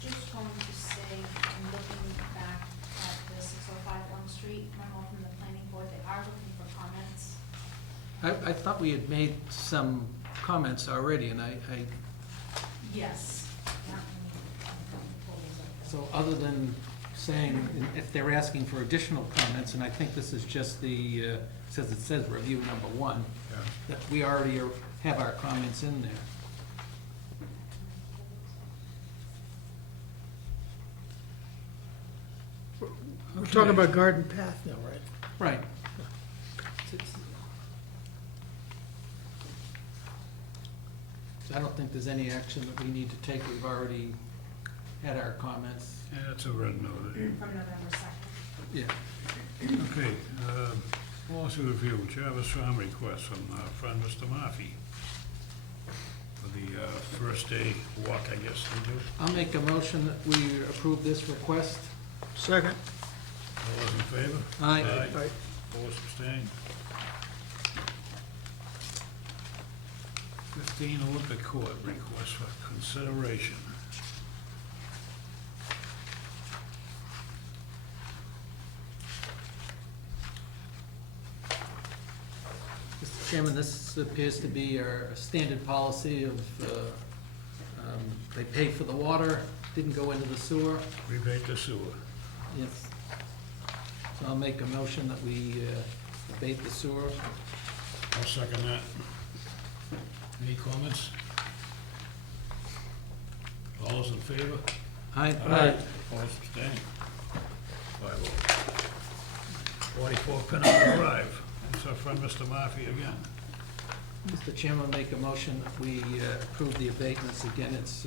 just going to say, in looking back at the 605 Elm Street memo from the planning board, they are looking for comments. I thought we had made some comments already, and I, Yes. Yeah, let me pull these up. so other than saying, if they're asking for additional comments, and I think this is just the, it says review number 1, Yeah. that we already have our comments in there. We're talking about garden path now, right? Right. I don't think there's any action that we need to take. We've already had our comments. Yeah, that's a red note. From November 2nd. Yeah. Okay, policy review, Travis Farm request from friend Mr. Murphy for the first day walk, I guess they do. I'll make a motion that we approve this request. Second. All those in favor? Aye. Aye. Opposed, abstained. 15 Olympic Court request for consideration. Mr. Chairman, this appears to be our standard policy of, they pay for the water, didn't go into the sewer. Rebate the sewer. Yes. So I'll make a motion that we abate the sewer. I'll second that. Any comments? All those in favor? Aye. Opposed, abstained. 5-0. 44 Pinnacle Drive. It's our friend Mr. Murphy again. Mr. Chairman, I'll make a motion that we approve the abatements. Again, it's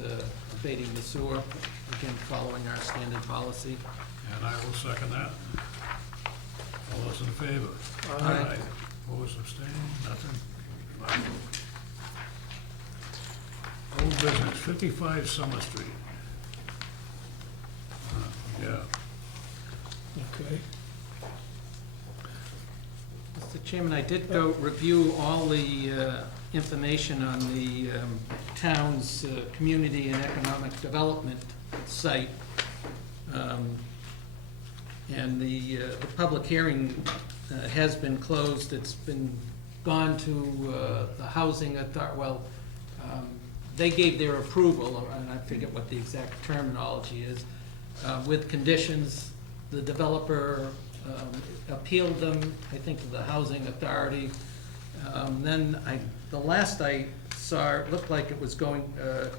abating the sewer, again, following our standard policy. And I will second that. All those in favor? Aye. Opposed, abstained, nothing. 5-0. Old business, 55 Summer Street. Yeah. Okay. Mr. Chairman, I did go review all the information on the town's community and economic development site. And the public hearing has been closed. It's been gone to the housing authority, well, they gave their approval, and I forget what the exact terminology is, with conditions. The developer appealed them, I think, to the housing authority. Then the last I saw, it looked like it was going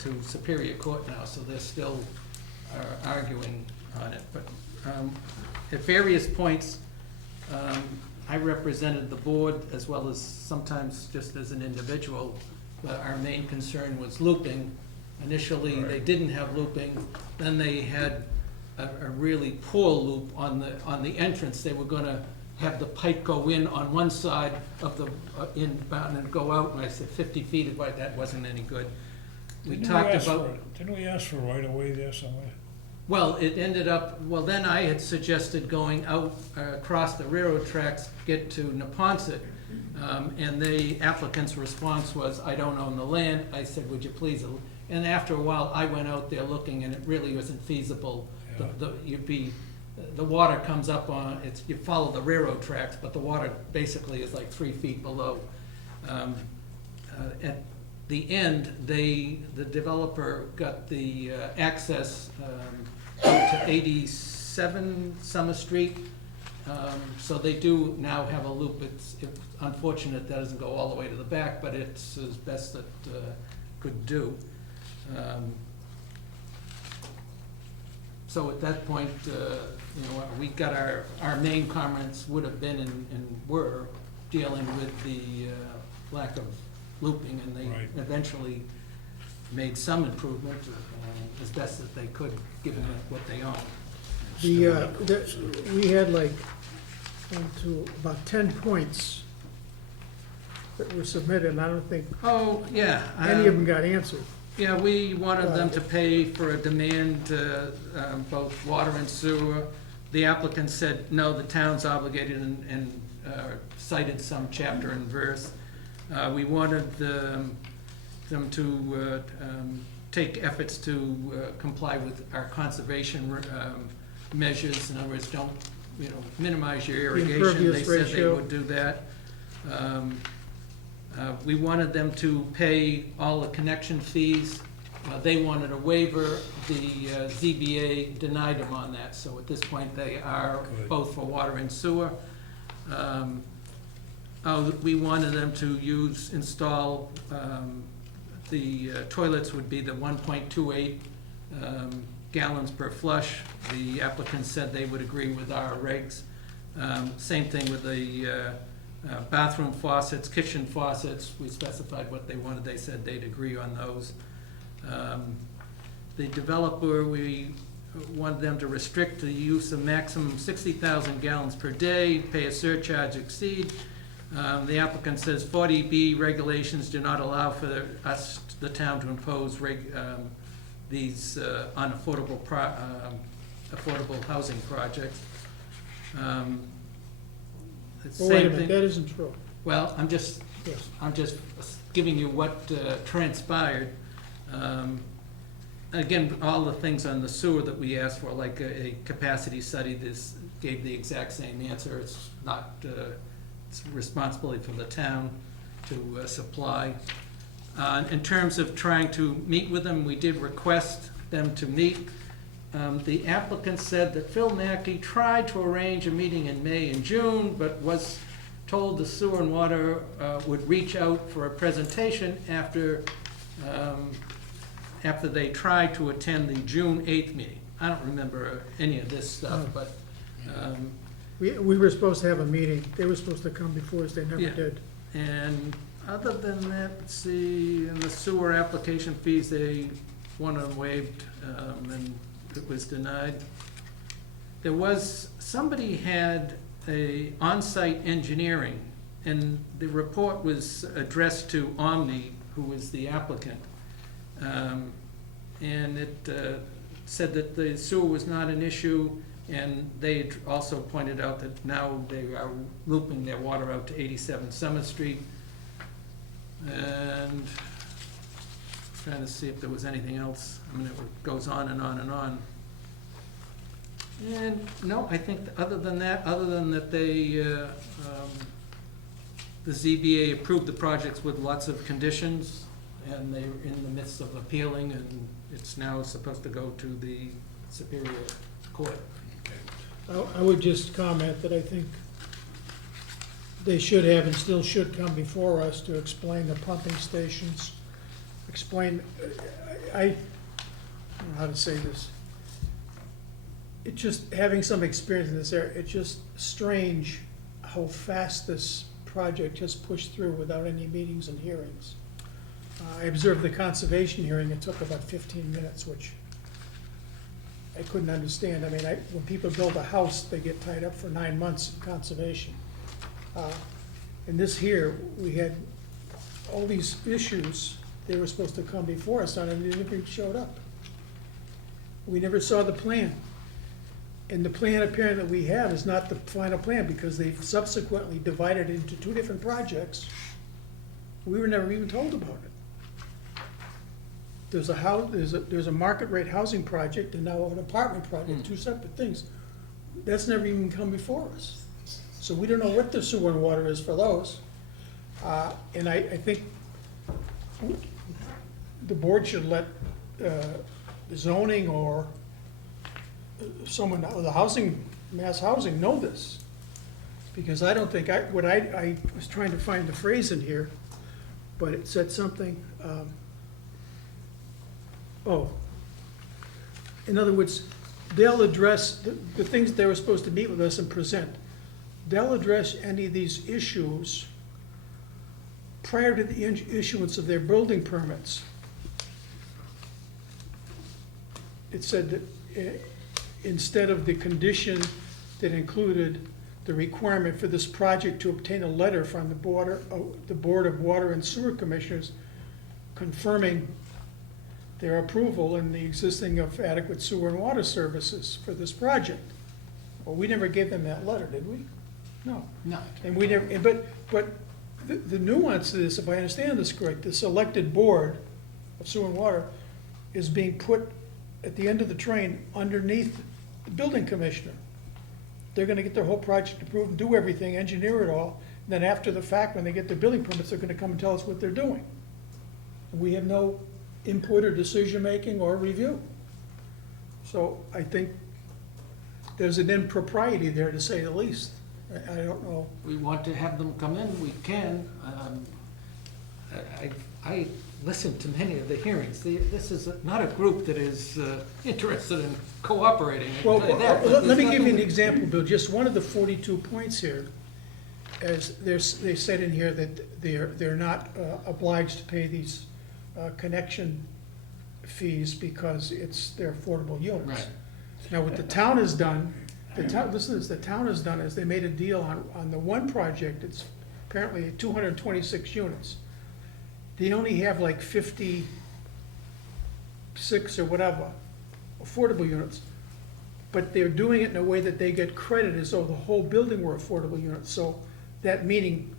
to Superior Court now, so they're still arguing on it. But at various points, I represented the board as well as sometimes just as an individual. But our main concern was looping. Initially, they didn't have looping, then they had a really poor loop on the entrance. They were gonna have the pipe go in on one side of the inbound and go out, and I said 50 feet, but that wasn't any good. We talked about, Didn't we ask for right away there somewhere? Well, it ended up, well, then I had suggested going out across the railroad tracks, get to Neponset. And the applicant's response was, I don't own the land. I said, would you please? And after a while, I went out there looking, and it really wasn't feasible. The water comes up on, you follow the railroad tracks, but the water basically is like 3 feet below. At the end, the developer got the access out to 87 Summer Street. So they do now have a loop. It's unfortunate that doesn't go all the way to the back, but it's as best it could do. So at that point, we got our main comments would have been and were dealing with the lack of looping, and they Right. eventually made some improvement as best that they could, given what they own. We had like, about 10 points that were submitted, and I don't think Oh, yeah. any of them got answered. Yeah, we wanted them to pay for a demand, both water and sewer. The applicant said, no, the town's obligated, and cited some chapter and verse. We wanted them to take efforts to comply with our conservation measures. In other words, don't, minimize your irrigation. They Impervious said they ratio. would do that. We wanted them to pay all the connection fees. They wanted a waiver. The ZBA denied them on that, so at this point, they are Good. both for water and sewer. We wanted them to install, the toilets would be the 1.28 gallons per flush. The applicant said they would agree with our regs. Same thing with the bathroom faucets, kitchen faucets. We specified what they wanted. They said they'd agree on those. The developer, we wanted them to restrict the use of maximum 60,000 gallons per day, pay a surcharge exceed. The applicant says 40B regulations do not allow for us, the town, to impose these unaffordable affordable housing projects. Well, wait a minute, that isn't true. Well, I'm just Yes. giving you what transpired. Again, all the things on the sewer that we asked for, like a capacity study, this gave the exact same answer. It's not, it's responsibility for the town to supply. In terms of trying to meet with them, we did request them to meet. The applicant said that Phil Mackey tried to arrange a meeting in May and June, but was told the sewer and water would reach out for a presentation after they tried to attend the June 8th meeting. I don't remember any of this stuff, but We were supposed to have a meeting. They were supposed to come before us, they never Yeah. did. and other than that, let's see, in the sewer application fees, one of them waived, and it was denied. There was, somebody had a on-site engineering, and the report was addressed to Omni, who was the applicant. And it said that the sewer was not an issue, and they had also pointed out that now they are looping their water out to 87 Summer Street. And trying to see if there was anything else. I mean, it goes on and on and on. And no, I think other than that the ZBA approved the projects with lots of conditions, and they're in the midst of appealing, and it's now supposed to go to the Superior Court. I would just comment that I think they should have and still should come before us to explain the pumping stations, explain, I don't know how to say this. It just, having some experience in this area, it's just strange how fast this project just pushed through without any meetings and hearings. I observed the conservation hearing, it took about 15 minutes, which I couldn't understand. I mean, when people build a house, they get tied up for 9 months in conservation. And this here, we had all these issues they were supposed to come before us on, and they never showed up. We never saw the plan. And the plan apparently we have is not the final plan, because they've subsequently divided it into two different projects. We were never even told about it. There's a house, there's a market rate housing project and now an apartment project, two separate things. That's never even come before us. So we don't know what the sewer and water is for those. And I think the board should let zoning or someone, the housing, mass housing know this. Because I don't think, I was trying to find the phrase in here, but it said something, in other words, they'll address the things they were supposed to meet with us and present. They'll address any of these issues prior to the issuance of their building permits. It said that instead of the condition that included the requirement for this project to obtain a letter from the Board of Water and Sewer Commissioners confirming their approval and the existing of adequate sewer and water services for this project. Well, we never gave them that letter, did we? No. No. And we never, but the nuance of this, if I understand this correct, this elected board of sewer and water is being put at the end of the train underneath the building commissioner. They're gonna get their whole project approved and do everything, engineer it all, and then after the fact, when they get their building permits, they're gonna come and tell us what they're doing. We have no input or decision-making or review. So I think there's an impropriety there, to say the least. I don't know. We want to have them come in, we can. I listened to many of the hearings. This is not a group that is interested in cooperating, I can Well, tell you that. but let me there's give you an nothing- example, Bill. Just one of the 42 points here, as they said in here that they're not obliged to pay these connection fees because they're affordable units. Right. Now, what the town has done, listen to this, the town has done is they made a deal on the one project, it's apparently 226 units. They only have like 56 or whatever affordable units. But they're doing it in a way that they get credit as though the whole building were affordable units. So that meaning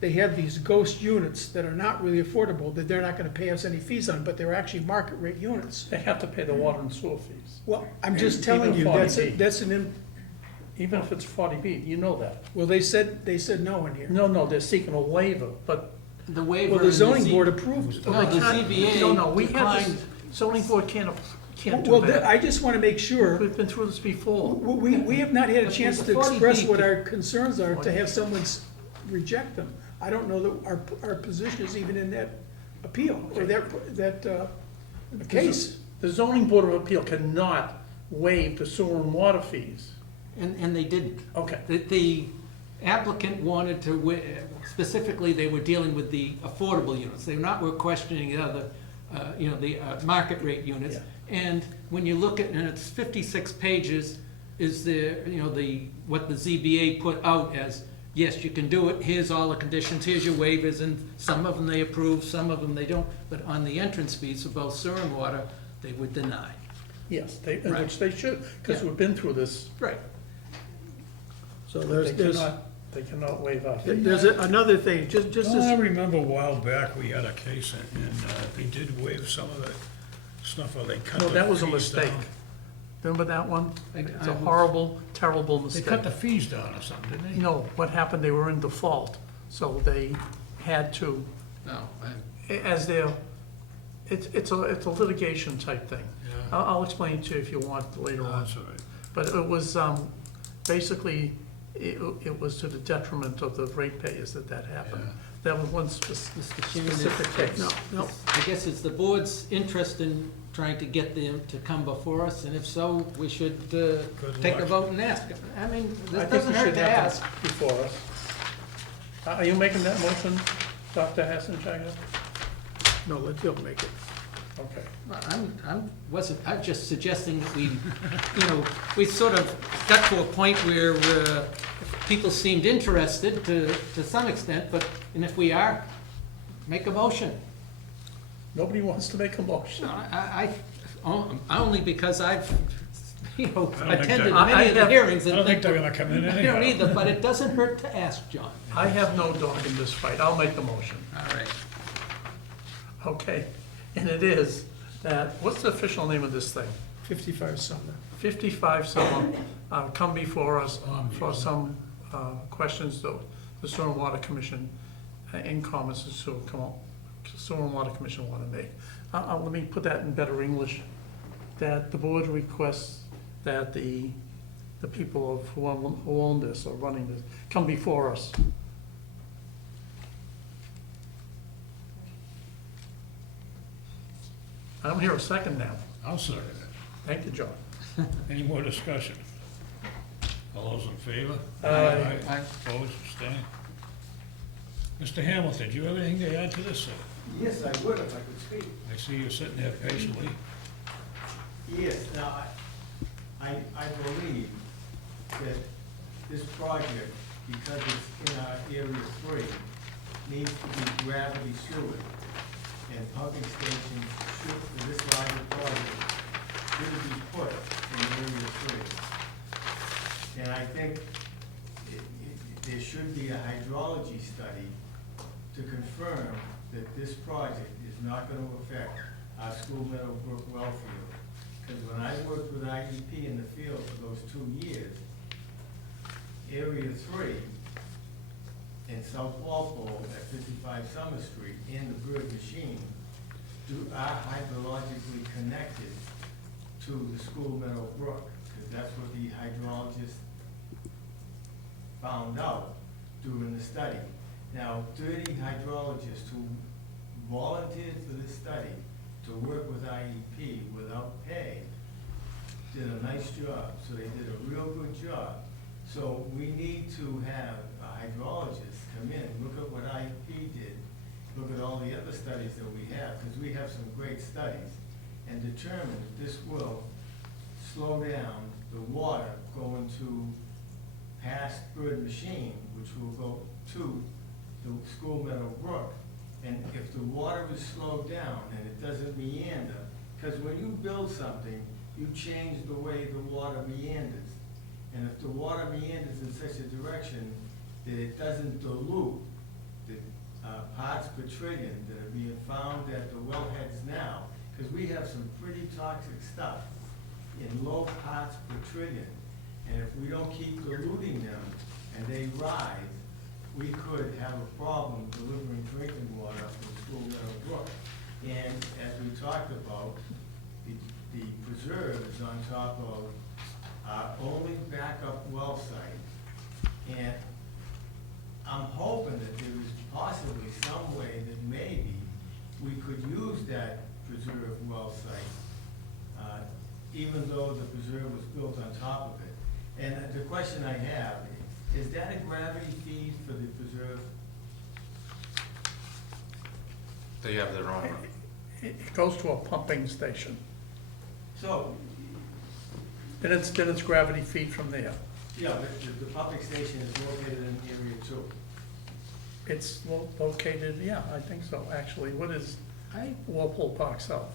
they have these ghost units that are not really affordable, that they're not gonna pay us any fees on, but they're actually market rate units. They have to pay the water and sewer fees, Well, I'm just Even telling you, 40B. that's even if it's 40B, you know that. well, they said no in here. No, they're seeking a waiver, but. The waiver. Well, the and zoning Z- board approved it. No, the ZBA No, we have declined. this, zoning board can't do Well, that. I just wanna make sure, We've been through this before. we have not had a chance to 40B express what could- our concerns are, to have someone reject them. I don't know that our position is even in that appeal, or that case. The zoning board of appeal cannot waive the sewer and water fees. And they didn't. Okay. The applicant wanted to, specifically, they were dealing with the affordable units. They were questioning the other, the market rate units. Yeah. And when you look at, and it's 56 pages, is what the ZBA put out as, yes, you can do it, here's all the conditions, here's your waivers, and some of them they approve, some of them they don't. But on the entrance fees for both sewer and water, they would deny. Yes, Right. which they should, because Yeah. we've been through this. Right. So They cannot waive our fees. there's another thing, just Don't I as, remember a while back, we had a case and they did waive some of the stuff, or they cut the No, fees that was a down. mistake. Remember that one? It's a I- horrible, terrible They mistake. cut the fees down or something, didn't they? No, what happened, they were in default, so they had to, No, as their, it's a litigation type thing. Yeah. I'll explain to you if you want later No, on. that's all right. But it was, basically, it was to the detriment of the ratepayers that happened. Yeah. That was one Mr. Chairman, specific case. no, I guess it's the board's interest in trying to get them to come before us, and if so, we should take a luck. vote and ask. I mean, I this think doesn't we hurt should to have ask. them before us. Are you making that motion, Dr. Hassan-Jagger? no, let Bill make it. Okay. I'm just suggesting that we sort of got to a point where people seemed interested to some extent, and if we are, make a motion. Nobody wants to make a motion. Only because I've, I don't think attended that- many of the hearings. I and don't think they're gonna come in I don't anyhow. either, but it doesn't hurt to ask, John. I have no dog in this fight, I'll make the motion. All right. Okay, and it is that, what's the official name of this thing? 55 Sumner. 55 someone come before us for some questions that the Sewer and Water Commission, in comments the Sewer and Water Commission want to make. Let me put that in better English, that the board requests that the people of who own this or running this come before us. I don't hear a second now. I'll second it. Thank you, John. Any more discussion? All those in favor? Aye. Aye. Opposed, abstained? Mr. Hamilton, do you have anything to add to this, sir? Yes, I would if I could speak. I see you sitting there patiently. Yes, now, I believe that this project, because it's in our area 3, needs to be gravity sewered. And pumping stations should, for this larger project, should be put in area 3. And I think there should be a hydrology study to confirm that this project is not gonna affect our School Meadow Brook well field. Because when I worked with IEP in the field for those 2 years, area 3 in South Walpole at 55 Summer Street and the Bird Machine are hydrologically connected to the School Meadow Brook, because that's what the hydrologist found out during the study. Now, 30 hydrologists who volunteered for this study to work with IEP without pay did a nice job, so they did a real good job. So we need to have a hydrologist come in, look at what IEP did, look at all the other studies that we have, because we have some great studies, and determine if this will slow down the water going to past Bird Machine, which will go to the School Meadow Brook. And if the water is slowed down and it doesn't meander, because when you build something, you change the way the water meanders. And if the water meanders in such a direction that it doesn't dilute the parts per trillion that are being found at the wellheads now, because we have some pretty toxic stuff in low parts per trillion. And if we don't keep diluting them and they rise, we could have a problem delivering drinking water from School Meadow Brook. And as we talked about, the preserve is on top of our only backup well site. And I'm hoping that there is possibly some way that maybe we could use that preserve well site, even though the preserve was built on top of it. And the question I have, is that a gravity feed for the preserve? They have their own. It goes to a pumping station, So, then it's gravity feed from there. yeah, the pumping station is located in area 2. It's located, yeah, I think so, actually. What is Walpole Park South?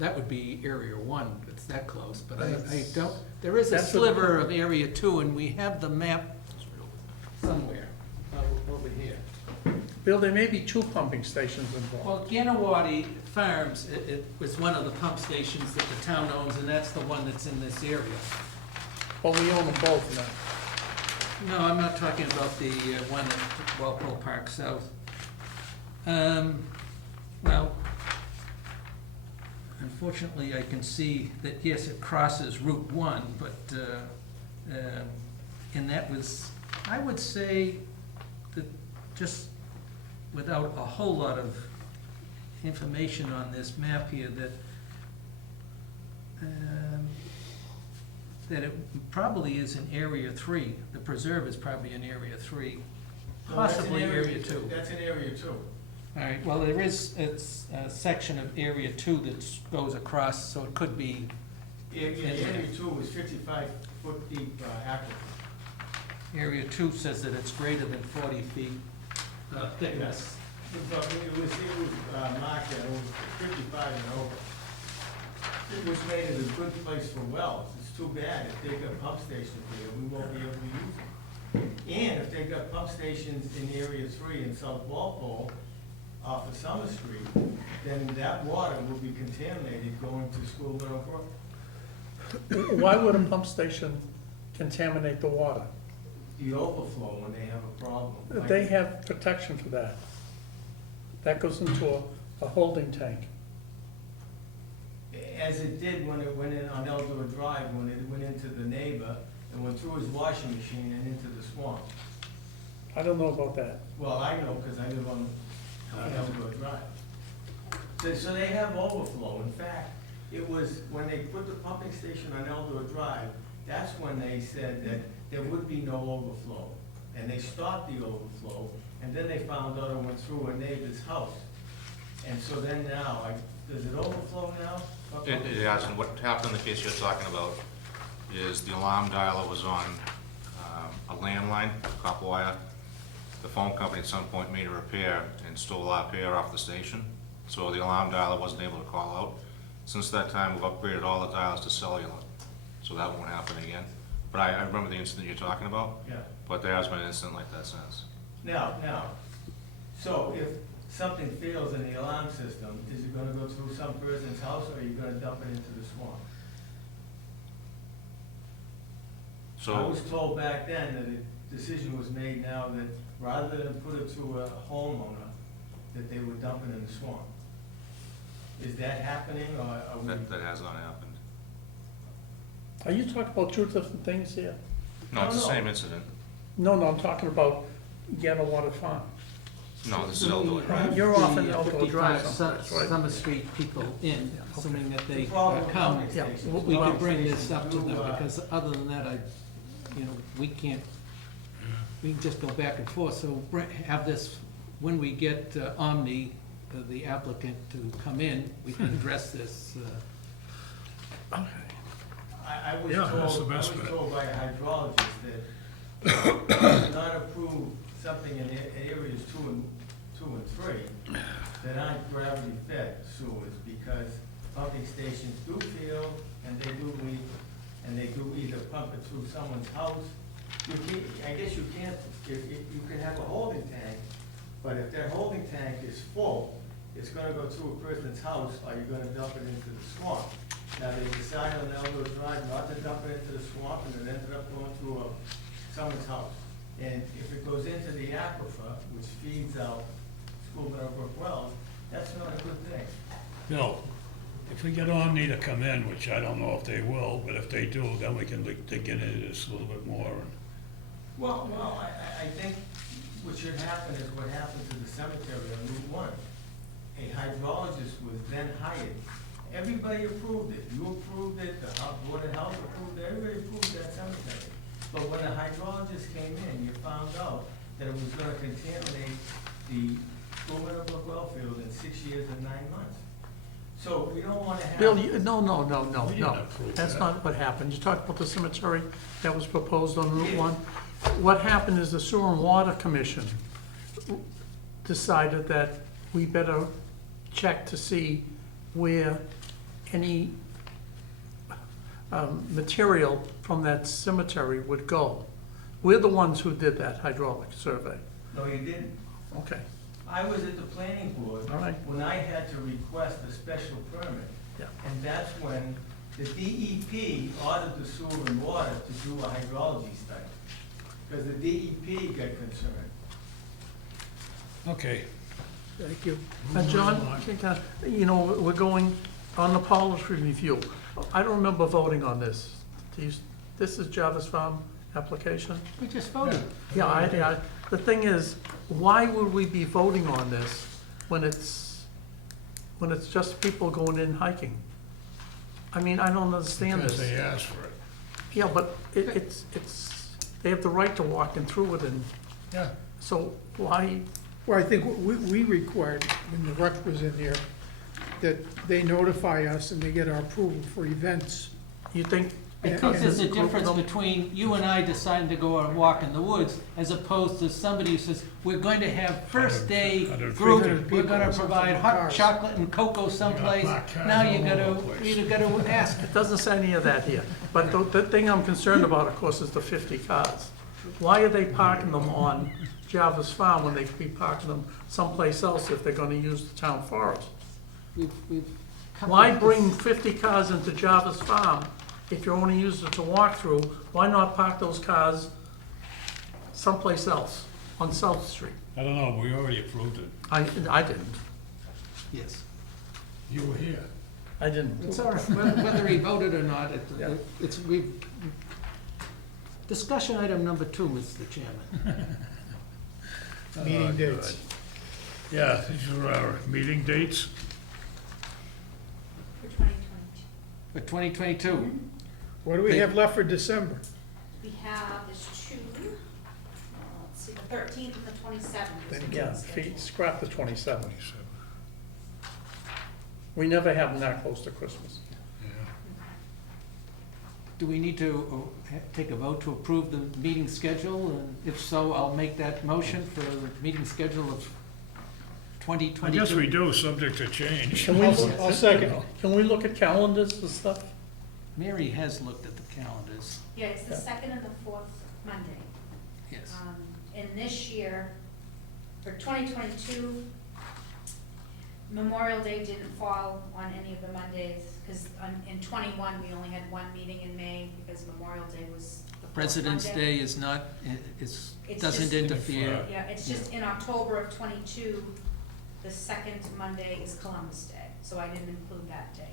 That would be Area 1, it's that close, but I That's- don't, there is a that's what- sliver of Area 2, and we have the map somewhere over here. Bill, there may be 2 pumping stations involved. Well, Ganawati Farms, it was one of the pump stations that the town owns, and that's the one that's in this area. Well, we own them both now. No, I'm not talking about the one at Walpole Park South. Well, unfortunately, I can see that, yes, it crosses Route 1, but, and that was, I would say, that just without a whole lot of information on this map here, that it probably is in Area 3. The preserve is probably in Area 3, No, that's in possibly Area 2. That's in area 2. All right, well, it's a section of Area 2 that goes across, so it could be, Area 2 is 55-foot deep aquifer. Area 2 says that it's greater than 40 feet thickness. It was marked at over 55 and over. It was made as a good place for wells. It's too bad if they got pump stations there, we won't be able to use them. And if they got pump stations in Area 3 in South Walpole, off of Summer Street, then that water will be contaminated going to School Meadow Brook. Why would a pump station contaminate the water? The overflow when they have a problem. They have protection for that. That goes into a holding tank. As it did when it went in on Eldor Drive, when it went into the neighbor and went through his washing machine and into the swamp. I don't know about that. Well, I know, because I live on Eldor Drive. So they have overflow. In fact, it was when they put the pumping station on Eldor Drive, that's when they said that there would be no overflow. And they stopped the overflow, and then they found out it went through a neighbor's house. And so then now, does it overflow now? It has, and what happened in the case you're talking about is the alarm dialer was on a landline, copper wire. The phone company at some point made a repair and stole our pair off the station, so the alarm dialer wasn't able to call out. Since that time, we've upgraded all the dials to cellular, so that won't happen again. But I remember the incident you're talking about, Yeah. but there has been an incident like that since. Now, so if something fails in the alarm system, is it gonna go through some person's house, or are you gonna dump it into the swamp? I So, was told back then that a decision was made now that rather than put it through a homeowner, that they would dump it in the swamp. Is that happening, or are we? that has not happened. Are you talking about two different things here? No, it's the No. same incident. No, I'm talking about Water Farm. No, this is Eldor Drive. You're off in The Elko Drive 55 someplace, right? Summer Street people in, assuming that they The problem with come, pumping yeah, stations, we pumping could bring this stations up to them, do, because other than that, we can't, we can just go back and forth, so have this, when we get Omni, the applicant to come in, we can address this. I was Yeah, that's the told, I was best bet. told by a hydrologist that to not approve something in areas 2 and 3 that aren't gravity fed sewers, because pumping stations do fail and they do leak, and they do either pump it through someone's house. You can't, I guess you can't, you can have a holding tank, but if their holding tank is full, it's gonna go through a person's house, or you're gonna dump it into the swamp. Now, they decided on Eldor Drive not to dump it into the swamp, and it ended up going through someone's house. And if it goes into the aquifer, which feeds out School Meadow Brook wells, that's not a good thing. Bill, if we get Omni to come in, which I don't know if they will, but if they do, then we can dig into this a little bit more. Well, I think what should happen is what happened to the cemetery on Route 1. A hydrologist was then hired. Everybody approved it. You approved it, the Board of Health approved it, everybody approved that cemetery. But when the hydrologist came in, you found out that it was gonna contaminate the School Meadow Brook well field in 6 years and 9 months. So we don't wanna have. Bill, no, We didn't approve that's that. not what happened. You talked about the cemetery that was proposed on Route 1. What happened is the Sewer and Water Commission decided that we better check to see where any material from that cemetery would go. We're the ones who did that hydraulic survey. No, you didn't. Okay, I was at the planning board all right. when I had to request a special permit. Yeah. And that's when the DEP ordered the sewer and water to do a hydrology study, because the DEP got concerned. Okay. Thank you. John, we're going on the policy review. I don't remember voting on this. This is Jarvis Farm application? We just voted. Yeah, the thing is, why would we be voting on this when it's just people going in hiking? I mean, I don't understand Because they this. asked for it. Yeah, but it's, they have the right to walk in through it, and Yeah. so why? Well, I think we required, when the rec was in here, that they notify us and they get our approval for events. You think Because there's a Group of difference them. between you and I deciding to go on a walk in the woods, as opposed to somebody who says, we're going to have first day 150 group, we're people gonna or something provide with hot cars. chocolate and cocoa someplace. park cars Now all you over gotta, the place. you gotta ask. It doesn't say any of that here, but the thing I'm concerned about, of course, is the 50 cars. Why are they parking them on Jarvis Farm when they could be parking them someplace else if they're gonna use the town forest? We've come Why up with bring this- 50 cars into Jarvis Farm if you're only using it to walk through? Why not park those cars someplace else, on South Street? I don't know, we already approved it. I didn't. Yes, You were here. I didn't. it's all right, whether he voted or not, Yeah. discussion item number 2, Mr. Chairman. Meeting Oh, dates. good. Yeah, these are our meeting dates. For 2022. For 2022, What do we have left for December? We have, there's 2, let's see, the 13th and the 27th. is the Yeah, schedule. scrap the 27th. 27. We never have them that close to Christmas. Yeah. do we need to take a vote to approve the meeting schedule? And if so, I'll make that motion for the meeting schedule of I 2022. guess we do, subject to change. Can we, I'll second. can we look at calendars and stuff? Mary has looked at the calendars, Yeah, it's the Yeah. 2nd and the 4th Monday. yes. And this year, for 2022, Memorial Day didn't fall on any of the Mondays, because in 21, we only had one meeting in May, because Memorial Day was the fourth President's Monday. Day is not, It's doesn't just- interfere. Yeah, it's just in October of 22, the second Monday is Columbus Day, so I didn't include that day.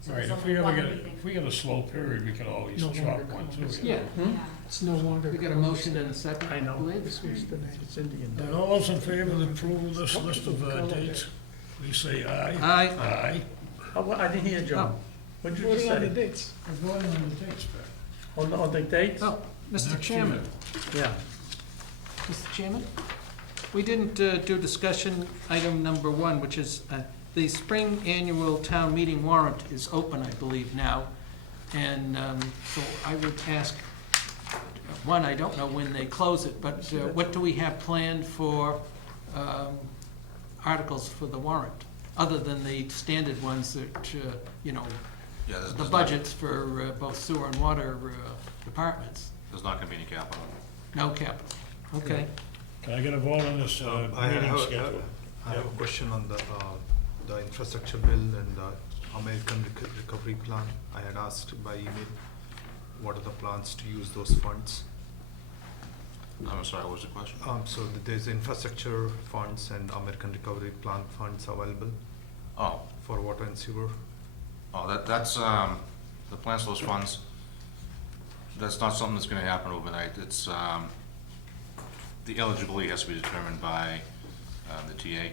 So Right, there's if only we ever one get, meeting. if we get a slow period, we can always No chop longer one too. Columbus. you know. Yeah, Yeah. It's no longer. we got a motion and a second, I I know. believe. This was the name. It's Indian And Day. all those in favor of the approval of this list of dates, please say aye. Aye. Aye. I didn't hear John. What did you just Voting on the say? dates. We're voting on the dates, Pat. On the dates? Oh, Mr. Next Chairman, Yeah. Mr. Chairman, we didn't do discussion item number 1, which is the spring annual town meeting warrant is open, I believe, now. And so I would ask, one, I don't know when they close it, but what do we have planned for articles for the warrant? Other than the standard ones that, Yeah, there's the not- budgets for both sewer and water departments. There's not gonna be any capital. No capital. Okay. Can I get a vote on this meeting schedule? I have a question on the infrastructure bill and the American Recovery Plan. I had asked by email, what are the plans to use those funds? I'm sorry, what was the question? So there's infrastructure funds and American Recovery Plan funds available Oh, for water and sewer. that's, the plans for those funds, that's not something that's gonna happen overnight. It's, the eligibility has to be determined by, the TA.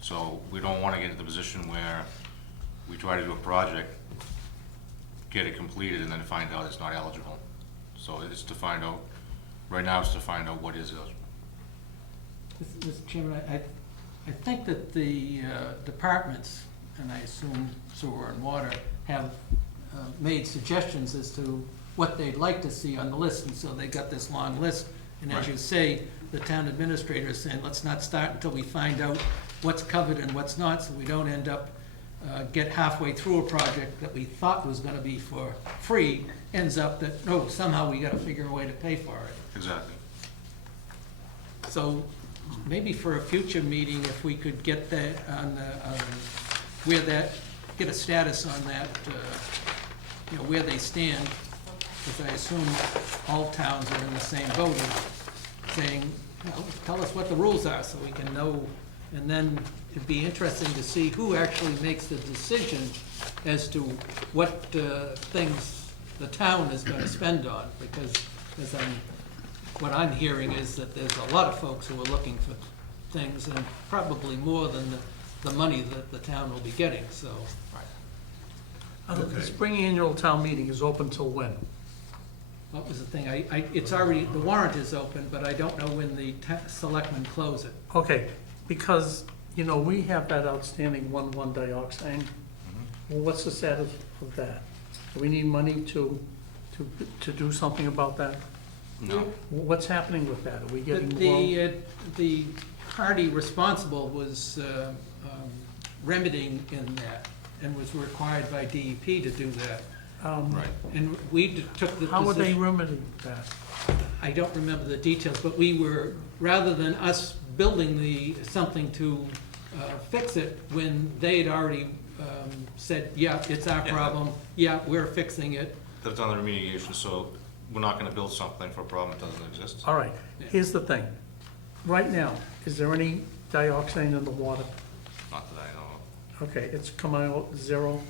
So we don't wanna get into the position where we try to do a project, get it completed, and then find out it's not eligible. So it's to find out, right now it's to find out what is eligible. Mr. Chairman, I think that the departments, and I assume sewer and water, have made suggestions as to what they'd like to see on the list, and so they got this long list. And as you Right. say, the town administrator is saying, let's not start until we find out what's covered and what's not, so we don't end up, get halfway through a project that we thought was gonna be for free, ends up that, no, somehow we gotta figure a way to pay for it. Exactly. So maybe for a future meeting, if we could get that on the, where that, get a status on that, where they stand, because I assume all towns are in the same boat, of saying, tell us what the rules are so we can know. And then it'd be interesting to see who actually makes the decision as to what things the town is gonna spend on, because what I'm hearing is that there's a lot of folks who are looking for things, and probably more than the money that the town will be getting, so. The spring annual town meeting is open till when? What was the thing? It's already, the warrant is open, but I don't know when the selectmen close it. Okay, because, we have that outstanding 1,1-dioxane. Well, what's the status of that? Do we need money to to do something about that? No, What's happening with that? Are we The, getting involved? the party responsible was remedying in that and was required by DEP to do that. right. And we took the How are they position, remedying that? I don't remember the details, but we were, rather than us building something to fix it, when they had already said, yeah, it's our Yeah. problem, yeah, we're fixing it. They've done the remediation, so we're not gonna build something for a problem that doesn't exist. All right, here's the thing. Right now, is there any dioxin in the water? Not that I know Okay, it's coming out zero? of,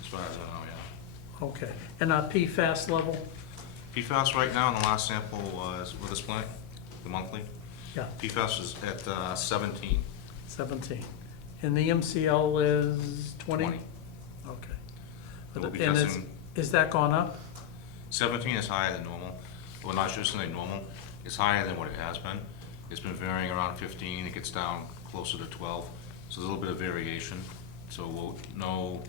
as far as I know, yeah. Okay. And our PFAS level? PFAS right now, in the last sample was with this plant, the monthly, Yeah, PFAS is at 17. 17. And the MCL is 20? 20. Okay. We'll be And testing, is that gone up? 17 is higher than normal. Well, not just saying normal, it's higher than what it has been. It's been varying around 15, it gets down closer to 12, so there's a little bit of variation. So we'll know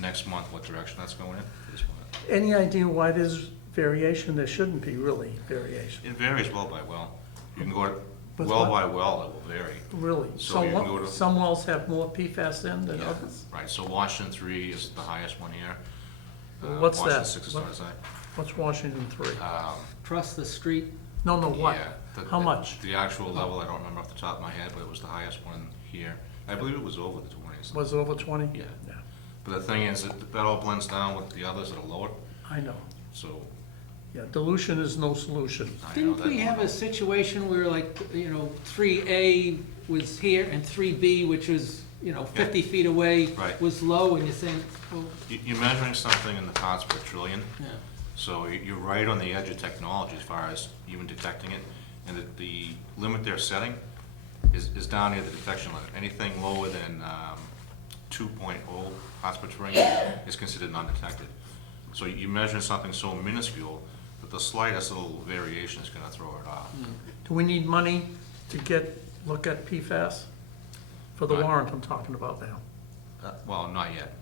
next month what direction that's going in for this plant. Any idea why there's variation? There shouldn't be really variation. It varies well by well. You can go With well what? by well, it will vary. Really? So you can go to- Some wells have more PFAS in than Yeah, others? right, so Washington 3 is the highest one here. What's Washington that? 6 is What- hard to say. What's Washington 3? Across the street, No, what? Yeah, How much? The actual level, I don't remember off the top of my head, but it was the highest one here. I believe it was over the 20s. Was it over 20? Yeah. But the thing is, that all blends down with the others that are lower, I know. so. Yeah, dilution is no solution. I know didn't that we have a situation where like, 3A was here and 3B, which was, 50 feet away, Right. was low, and you're saying, well, You're measuring something in the parts per trillion, yeah. so you're right on the edge of technology as far as even detecting it. And that the limit they're setting is down near the detection limit. Anything lower than 2.0 parts per trillion is considered undetected. So you're measuring something so minuscule that the slightest little variation is gonna throw it off. Do we need money to look at PFAS? For the Right. warrant I'm talking about now. Well, not yet.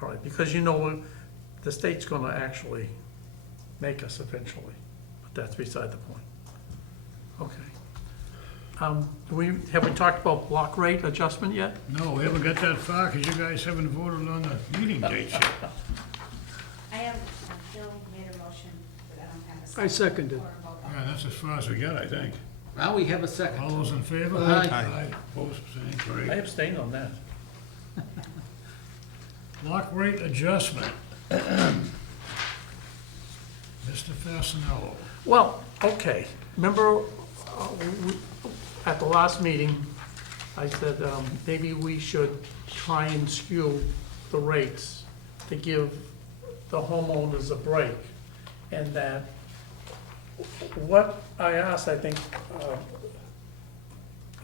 All right, because the state's gonna actually make us eventually, but that's beside the point. Okay. Have we talked about block rate adjustment yet? No, we haven't got that far, because you guys haven't voted on the meeting dates yet. I have, Bill made a motion, but I don't have a second. I seconded. Or a vote on it. Yeah, that's as far as we got, I think. Now we have a All second. those in favor? Aye. Opposed, abstained, I carried. abstained on that. Block rate adjustment. Mr. Fasenello. Well, okay, remember, at the last meeting, I said, maybe we should try and skew the rates to give the homeowners a break. And that, what I asked, I think,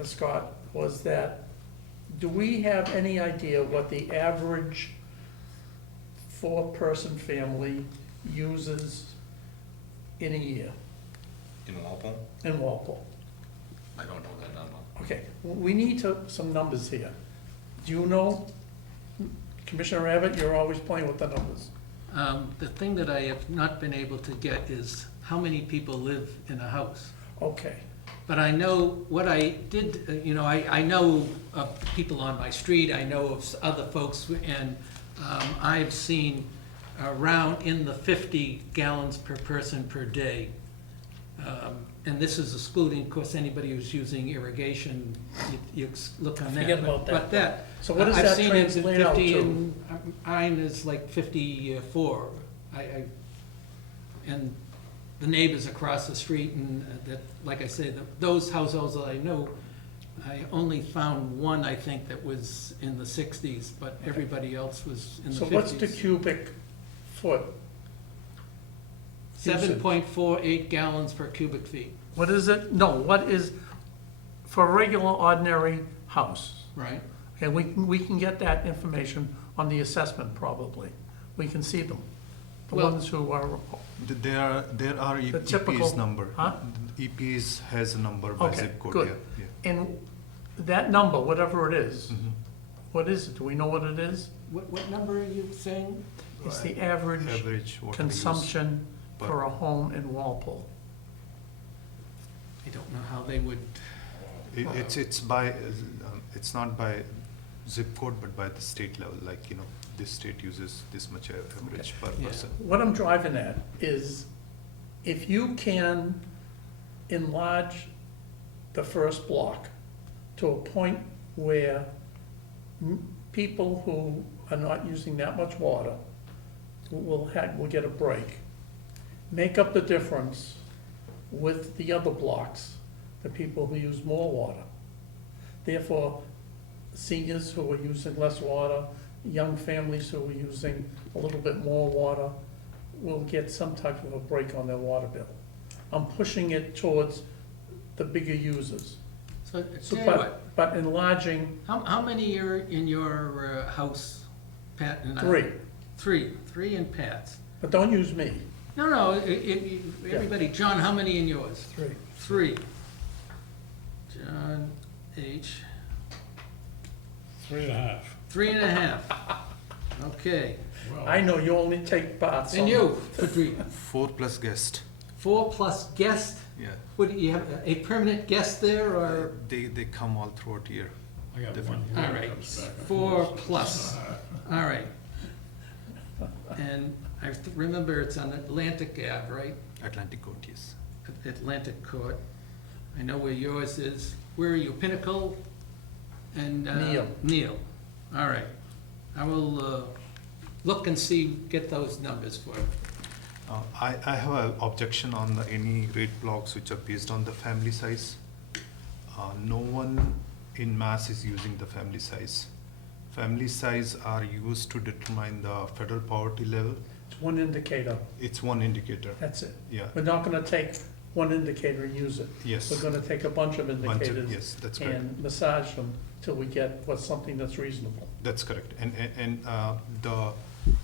Scott, was that, do we have any idea what the average four-person family uses in a year In Walpole, in Walpole? I don't know that number. Okay, we need some numbers here. Do you know, Commissioner Abbott, you're always playing with the numbers. The thing that I have not been able to get is how many people live in a house. Okay, But I know, what I did, I know of people on my street, I know of other folks, and I've seen around in the 50 gallons per person per day. And this is excluding, of course, anybody who's using irrigation, you look on that. Forget about that. But that. So what does I've that seen it in translate out 50, to? and mine is like 54. And the neighbors across the street, and that, like I say, those households that I know, I only found one, I think, that was in the 60s, but everybody else was in the 50s. so what's the cubic foot? 7.48 gallons per cubic feet, What is it? No, what is, for a regular, ordinary house? right? And we can get that information on the assessment, probably. We can see them. The Well- ones who are, There are The typical- EP's number. Huh? EP's has a number by Okay, zip code, good. yeah. and that number, whatever it is, Mhm. what is it? Do we know what it is? What number are you saying? It's the average average water use consumption per- for a home in Walpole. I don't know how they would, It's by, it's not by zip code, but by the state level, like, you know, this state uses this much average per Yeah. person. What I'm driving at is, if you can enlarge the first block to a point where people who are not using that much water will get a break, make up the difference with the other blocks, the people who use more water. Therefore, seniors who are using less water, young families who are using a little bit more water will get some type of a break on their water bill. I'm pushing it towards the bigger users. so, So, tell you what, but enlarging how many are in your house, Pat and I? 3, Three in Pat's. but don't use me. No, everybody, John, how many in yours? 3. 3. John H. 3.5. 3.5. Okay. Well, I know you only take parts. And you, Patrick, 4 plus guest, 4 plus guest? yeah. What, do you have a permanent guest there, or? They come all throughout the year. I got different. one. All right, Comes back and 4 forth. plus. All right. And I remember it's on Atlantic Ave, right? Atlantic Coast, yes. Atlantic Court. I know where yours is. Where are you, Pinnacle? And Neil. Neil. All right. I will look and see, get those numbers for you. I have an objection on any rate blocks which are based on the family size. No one in Mass is using the family size. Family size are used to determine the federal poverty level. It's one indicator, It's one indicator, that's it. yeah, We're not gonna take one indicator and use it. yes. We're gonna take a bunch of Bunch of- indicators Yes, that's correct. and massage them till we get what's something that's reasonable. That's correct. And the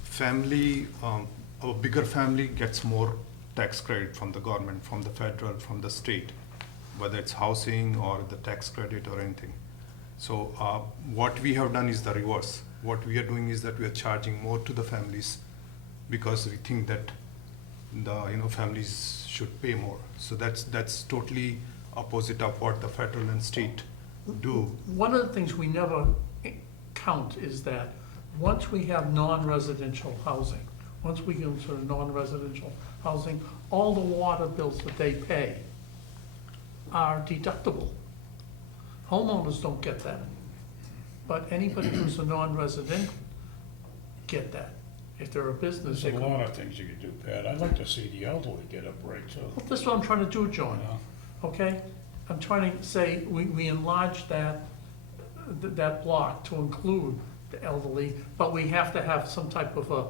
family, a bigger family gets more tax credit from the government, from the federal, from the state, whether it's housing or the tax credit or anything. So what we have done is the reverse. What we are doing is that we are charging more to the families because we think that the families should pay more. So that's totally opposite of what the federal and state do. One of the things we never count is that once we have non-residential housing, once we go to non-residential housing, all the water bills that they pay are deductible. Homeowners don't get that, but anybody who's a non-resident get that. If they're a business, There's they a go. lot of things you could do, Pat. I'd like to see the elderly get a break too. Well, this is what I'm trying to do, You John, know? okay? I'm trying to say, we enlarge that block to include the elderly, but we have to have some type of a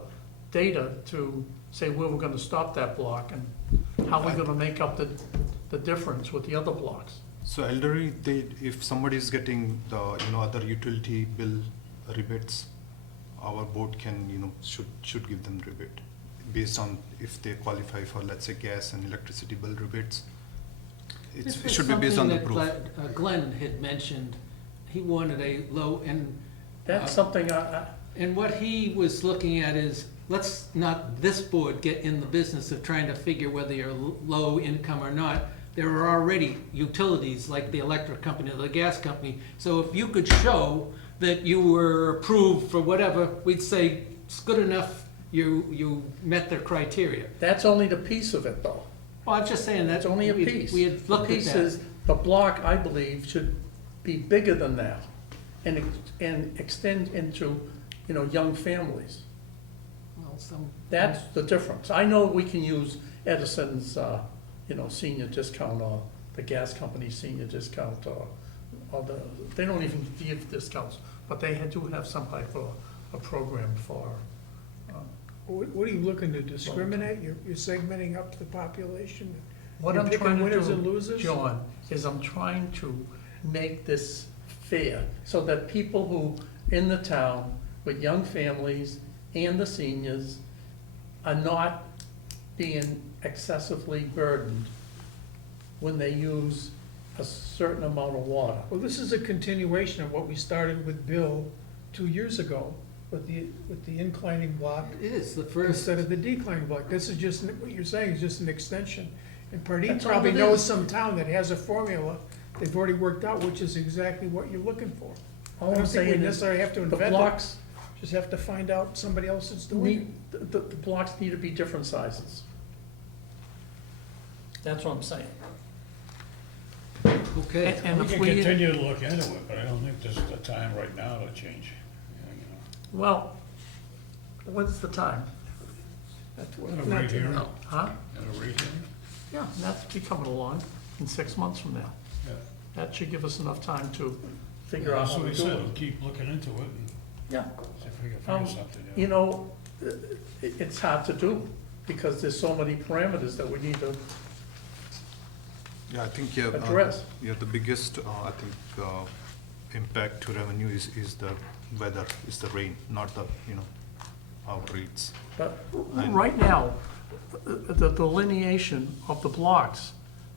data to say where we're gonna stop that block and how we're gonna make up the difference with the other blocks. So elderly, if somebody is getting the other utility bill rebates, our board can should give them rebate based on if they qualify for, let's say, gas and electricity bill rebates. This It was should be based on the something proof. that Glenn had mentioned. He wanted a low, and That's something And what he was looking at is, let's not this board get in the business of trying to figure whether you're low income or not. There are already utilities like the electric company or the gas company. So if you could show that you were approved for whatever, we'd say it's good enough, you met their criteria. that's only the piece of it, though. Well, I'm just saying That's that. only a we- piece. We had The looked at piece that. is, the block, I believe, should be bigger than that and extend into, young families. Well, some. That's the difference. I know we can use Edison's, senior discount or the gas company's senior discount or they don't even give discounts, but they do have some type of a program for, What are you looking to discriminate? You're segmenting up the population? what You're I'm picking trying to winners and do, losers? John, is I'm trying to make this fair so that people who, in the town, with young families and the seniors, are not being excessively burdened when they use a certain amount of water. Well, this is a continuation of what we started with Bill 2 years ago. with the inclining block It is, the first, instead of the declining block. This is just, what you're saying is just an extension. And Pardee That's all probably it knows is. some town that has a formula they've already worked out, which is exactly what you're looking for. I All I'm don't think we saying is, necessarily have to the invent it, blocks just have to find out somebody else that's doing it. need, the blocks need to be different sizes. That's what I'm saying. okay. And We if can we, continue to look into it, but I don't think this is the time right now to change. well, when's the time? At a rate hearing, Huh? at a rate hearing? Yeah, and that's be coming along in 6 months from now. Yeah. That should give us enough time to figure Yeah, out that's how what to we do said, it. we'll keep looking into it and Yeah. see if we can figure something out. You know, it's hard to do because there's so many parameters that we need to Yeah, I think, yeah. address. Yeah, the biggest, I think, impact to revenue is the weather, is the rain, not the, our rates. But And- right now, the delineation of the blocks,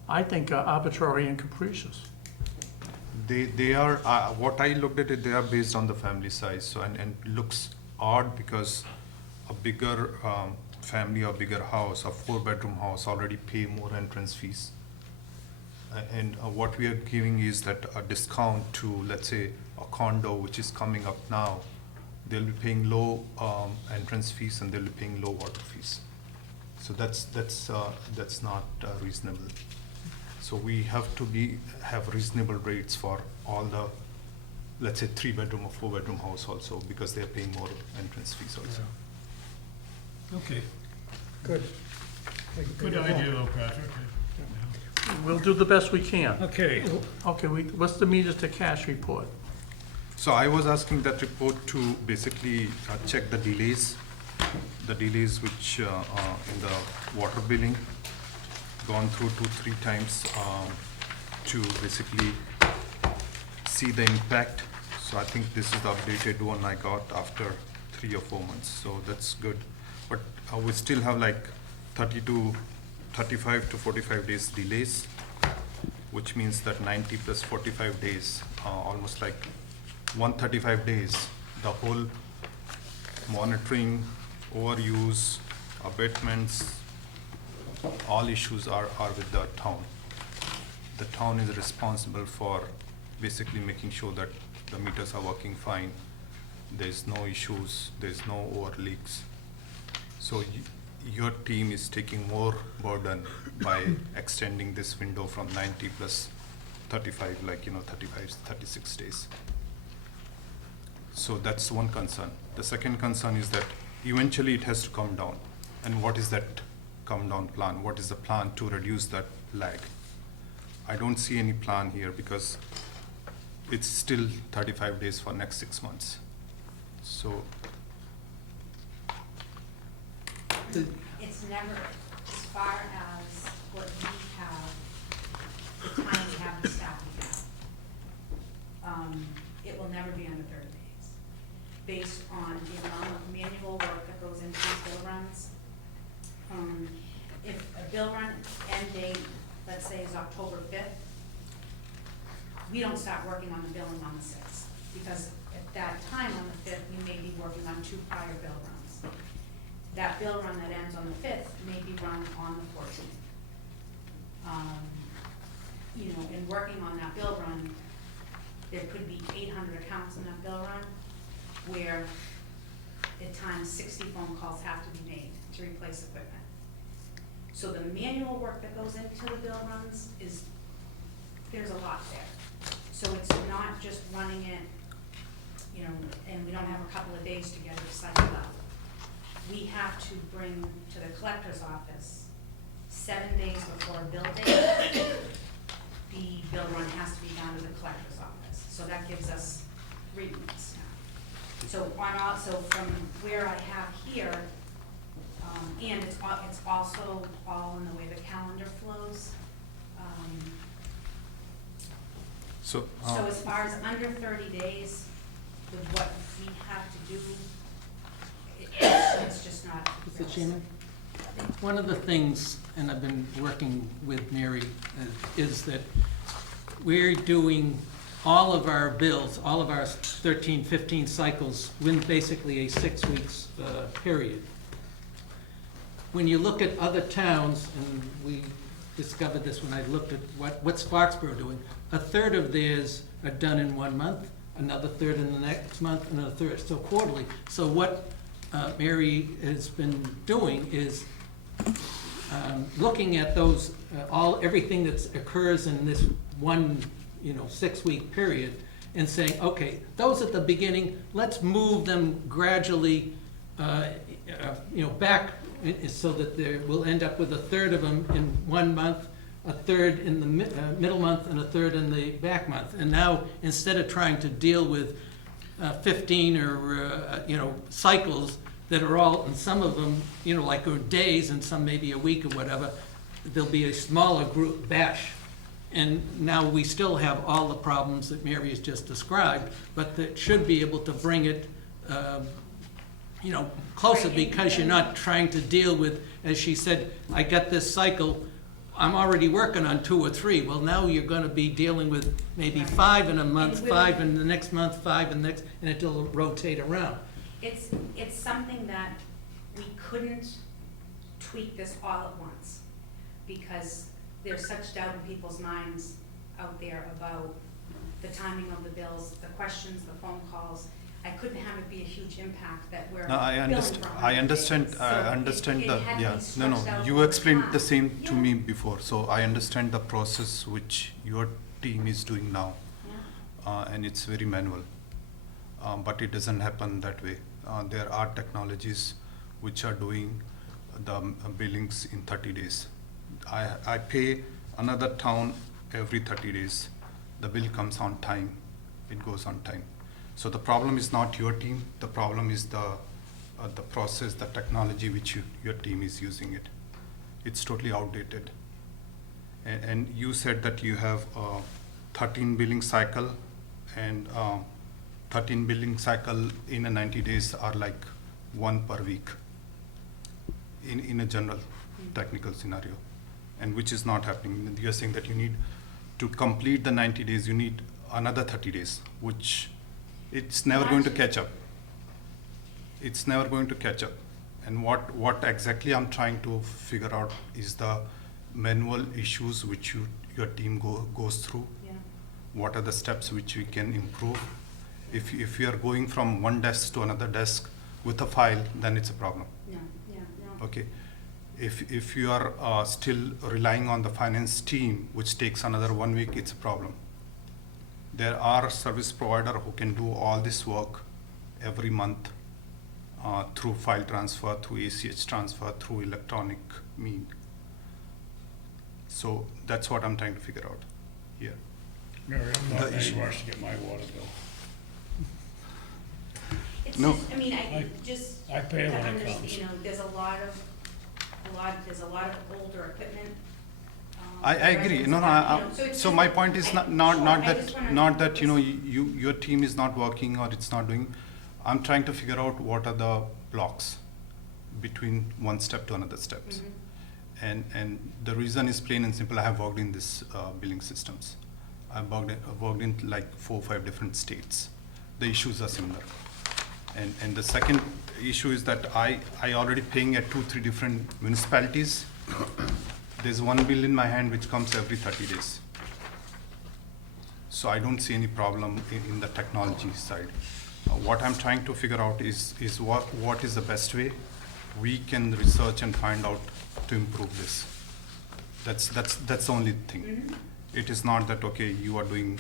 I think are arbitrary and capricious. They are, what I looked at it, they are based on the family size, so, and looks odd because a bigger, family or bigger house, a 4-bedroom house already pay more entrance fees. And what we are giving is that a discount to, let's say, a condo which is coming up now, they'll be paying low, entrance fees and they'll be paying low water fees. So that's not reasonable. So we have to have reasonable rates for all the, let's say, 3-bedroom or 4-bedroom house also, because they're paying more entrance fees also. Okay, Good. good idea though, Patrick. We'll do the best we can. Okay, Okay, what's the meters to cash report? So I was asking that report to basically check the delays which in the water billing, gone through 2-3 times to basically see the impact. So I think this is the updated one I got after 3 or 4 months, so that's good. But we still have like 35 to 45 days delays, which means that 90 plus 45 days, almost like 135 days, the whole monitoring, overuse, abatements, all issues are with the town. The town is responsible for basically making sure that the meters are working fine, there's no issues, there's no over leaks. So your team is taking more burden by extending this window from 90 plus 35, 35, 36 days. So that's one concern. The second concern is that eventually it has to come down. And what is that come down plan? What is the plan to reduce that lag? I don't see any plan here because it's still 35 days for next 6 months. So It's never, as far as what we have, the time we have, the staff we have, it will never be under 30 days. Based on the amount of manual work that goes into these bill runs. If a bill run end date, let's say, is October 5th, we don't start working on the billing on the 6th. Because at that time on the 5th, we may be working on 2 prior bill runs. That bill run that ends on the 5th may be run on the 14th. In working on that bill run, there could be 800 accounts in that bill run where at times 60 phone calls have to be made to replace equipment. So the manual work that goes into the bill runs there's a lot there. So it's not just running it, and we don't have a couple of days to get it cycled out. We have to bring to the collector's office 7 days before bill date. The bill run has to be down to the collector's office, so that gives us 3 weeks now. So from where I have here, and it's also all in the way the calendar flows. So So as far as under 30 days, with what we have to do, it's just not. Mr. Chairman, one of the things, and I've been working with Mary, is that we're doing all of our bills, all of our 13, 15 cycles, win basically a 6 weeks period. When you look at other towns, and we discovered this when I looked at what's Foxborough doing, a third of theirs are done in 1 month, another third in the next month, another third, so quarterly. So what Mary has been doing is looking at those, everything that occurs in this one, 6 week period, and saying, okay, those at the beginning, let's move them gradually, back, so that we'll end up with a third of them in 1 month, a third in the middle month, and a third in the back month. And now, instead of trying to deal with 15 or, cycles that are all, and some of them, like are days, and some maybe a week or whatever, there'll be a smaller group bash. And now we still have all the problems that Mary has just described, but that should be able to bring it, closer, Right, because you're not trying to deal with, as she said, I got this cycle, I'm already working on 2 or 3. Well, now you're gonna be dealing with maybe 5 in a month, And we'll- 5 in the next month, 5 in the next, and it'll rotate around. It's something that we couldn't tweak this all at once, because there's such doubt in people's minds out there about the timing of the bills, the questions, the phone calls. I couldn't have it be a huge impact that we're No, I billing understand, for I understand, things. I So understand it the, had to be yeah, no, stretched no, out you over explained the time. same to Yeah. me before, so I understand the process which your team is doing now, Yeah. and it's very manual. But it doesn't happen that way. There are technologies which are doing the billings in 30 days. I pay another town every 30 days. The bill comes on time, it goes on time. So the problem is not your team, the problem is the process, the technology which your team is using it. It's totally outdated. And you said that you have 13 billing cycle, and 13 billing cycle in a 90 days are like 1 per week in a general technical scenario, and which is not happening. You're saying that you need to complete the 90 days, you need another 30 days, which it's never going to catch up. It's never going to catch up. And what exactly I'm trying to figure out is the manual issues which your team goes through. Yeah. What are the steps which we can improve? If you are going from one desk to another desk with a file, then it's a problem. No, no. Okay. If you are still relying on the finance team, which takes another 1 week, it's a problem. There are service provider who can do all this work every month through file transfer, through ACH transfer, through electronic mean. So that's what I'm trying to figure out here. Mary, I'm not The in any issue- rush to get my water bill. It's No. just, just. I pay to when it understand, comes. There's a lot of older equipment. I agree. No, so my point is not that your team is not working or it's not doing. I'm trying to figure out what are the blocks between one step to another steps. And the reason is plain and simple. I have worked in this billing systems. I've worked in like 4 or 5 different states. The issues are similar. And the second issue is that I already paying at 2-3 different municipalities. There's one bill in my hand which comes every 30 days. So I don't see any problem in the technology side. What I'm trying to figure out is what is the best way we can research and find out to improve this. That's the only thing. It is not that, okay, you are doing,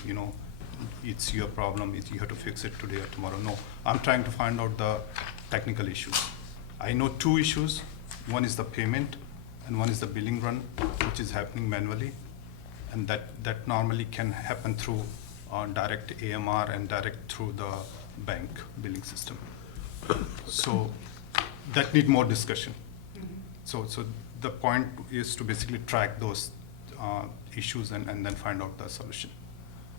it's your problem, you have to fix it today or tomorrow. No, I'm trying to find out the technical issues. I know 2 issues. One is the payment and one is the billing run, which is happening manually. And that normally can happen through direct AMR and direct through the bank billing system. So that need more discussion. So the point is to basically track those issues and then find out the solution.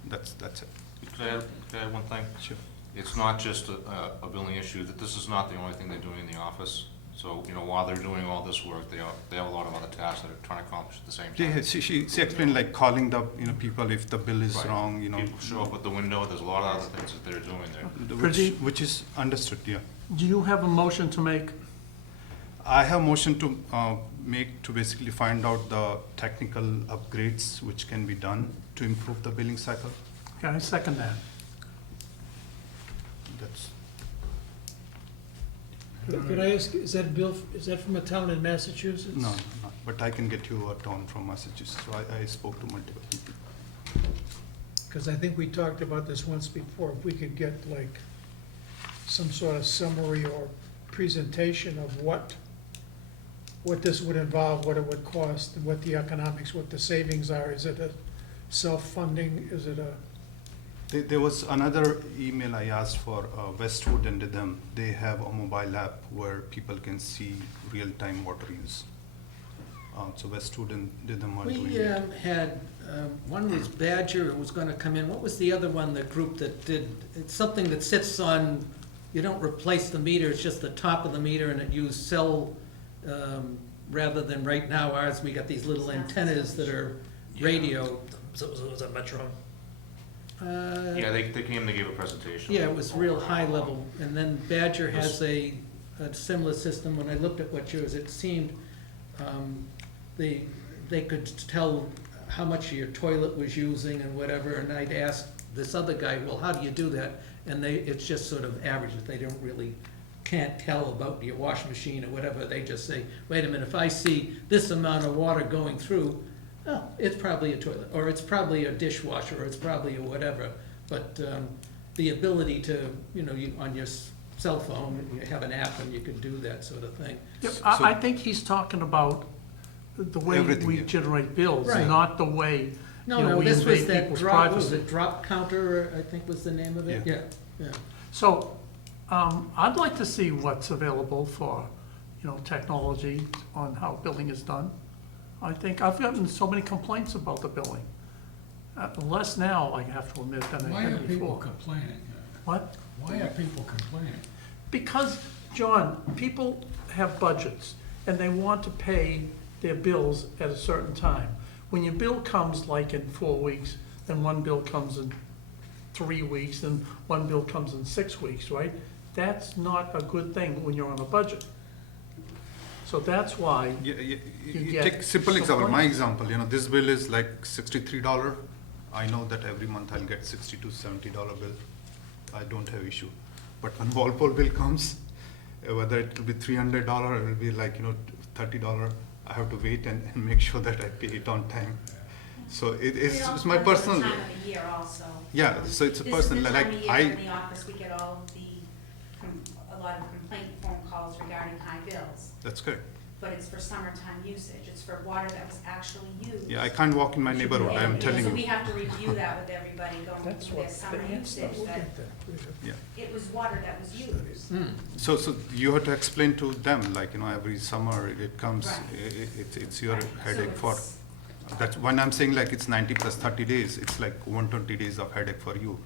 That's it. Could I add one thing? Sure. It's not just a billing issue, that this is not the only thing they're doing in the office. So, while they're doing all this work, they have a lot of other tasks that they're trying to accomplish at the same time. Yeah, she explained like calling the, people if the bill is Right. wrong, People show up at the window, there's a lot of other things that they're doing there. which is understood, yeah. Do you have a motion to make? I have motion to make, to basically find out the technical upgrades which can be done to improve the billing cycle. Can I second that? That's, Could I ask, is that from a town in Massachusetts? no, but I can get you a town from Massachusetts, so I spoke to multiple people. Because I think we talked about this once before, if we could get like some sort of summary or presentation of what this would involve, what it would cost, and what the economics, what the savings are. Is it a self-funding, is it a? There was another email I asked for Westwood and Rhythm. They have a mobile app where people can see real-time water use. So Westwood and Rhythm are doing We it. had, one was Badger, was gonna come in, what was the other one, the group that did, it's something that sits on, you don't replace the meter, it's just the top of the meter and it used cell, rather than right now ours, we got these little antennas that are radio. So was that Metro? Yeah, they came, they gave a presentation. Yeah, it was real high level, and then Badger has a similar system. When I looked at what yours, it seemed, they could tell how much your toilet was using and whatever, and I'd ask this other guy, well, how do you do that? And it's just sort of averages, they don't really, can't tell about your wash machine or whatever, they just say, wait a minute, if I see this amount of water going through, oh, it's probably a toilet, or it's probably a dishwasher, or it's probably a whatever. But the ability to, on your cell phone, you have an app and you can do that sort of thing. Yep, So- I think he's talking about the way Everything, we yeah. generate bills, Right. not the way, No, we this was invade that people's drop, was privacy. it drop counter, I think was the name of it? Yeah. Yeah. So, I'd like to see what's available for, technology on how billing is done. I think I've gotten so many complaints about the billing. Less now, I have to admit, than I Why are had people before. complaining? What? Why are people complaining? Because, John, people have budgets, and they want to pay their bills at a certain time. When your bill comes like in 4 weeks, then one bill comes in 3 weeks, and one bill comes in 6 weeks, right? That's not a good thing when you're on a budget. So that's why, You get take simple example, my complaints. example, this bill is like $63. I know that every month I'll get $60 to $70 bill. I don't have issue. But when Walpole bill comes, whether it will be $300 or it will be like, $30, I have to wait and make sure that I pay it on time. So it's my personal, Time of the year also. yeah, so it's a personal, This like, is the time of year in the office, we get a lot of complaint phone calls regarding high bills, that's correct. but it's for summertime usage, it's for water that was actually used. Yeah, I can't walk in my neighborhood, I'm And telling so we you. have to review that with everybody going that's through what, their summer the answer, usage, we'll that get there. Yeah. it was water that was used. Hmm. So you have to explain to them, like, every summer it comes, Right. it's your Right. headache So for, it's- that's when I'm saying like it's 90 plus 30 days, it's like 120 days of headache for you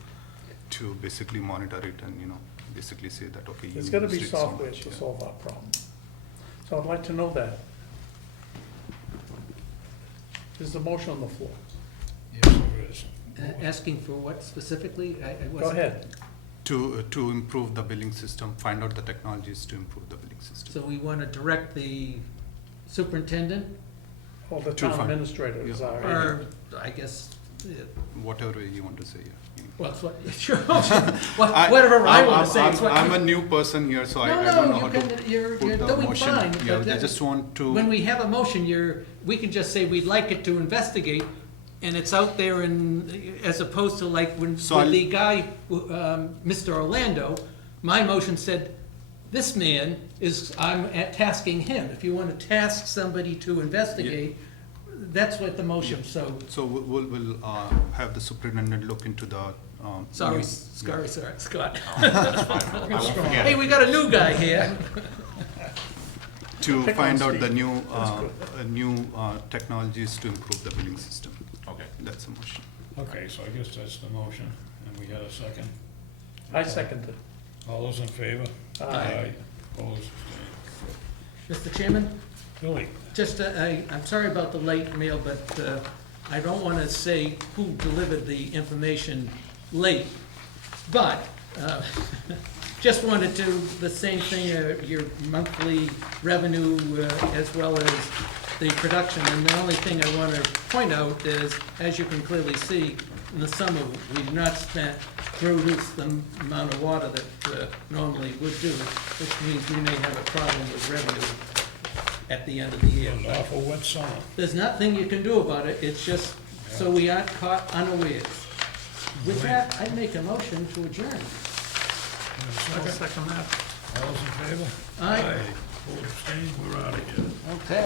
to basically monitor it and, basically say that, okay, you There's gotta be used it so software much, to yeah. solve our problem. So I'd like to know that. There's the motion on the floor. Yes, there is. Asking for what specifically? I Go wasn't- ahead. To improve the billing system, find out the technologies to improve the billing system. So we want to direct the superintendent, Well, the To town find- administrator is yeah. our. or I guess, Whatever way you want to say, yeah. well, it's what, sure, I- whatever I I'm- want to say. it's what I'm you- a new person here, so I No, don't know no, how you to can, you're put the doing motion. fine. Yeah, but I just want to. When we have a motion, we can just say we'd like it to investigate, and it's out there in, as opposed to like when, So with I'll- the guy, Mr. Orlando, my motion said, this man I'm tasking him. If you want to task somebody to investigate, that's what the motion, so, So we'll have the superintendent look into the. sorry, new- sorry, Scott. That's fine. I won't forget Hey, it. we got a new guy here. To Pick find on out the Steve. new technologies to improve the billing system. Okay. That's a motion. Okay, so I guess that's the motion, and we got a second. I second it. All those in favor? Aye. Opposed, abstained. Mr. Chairman? Billy, Just, I'm sorry about the late mail, but I don't want to say who delivered the information late. But just wanted to, the same thing, your monthly revenue as well as the production. And the only thing I want to point out is, as you can clearly see, in the summer, we've not produced the amount of water that normally would do, which means we may have a problem with revenue at the end of the year. an awful wet summer. There's nothing you can do about it, it's just so we aren't caught unawares. With that, I'd make a motion to adjourn. Have a second? that. All those in favor? Aye. Opposed, abstained, we're out of here. Okay.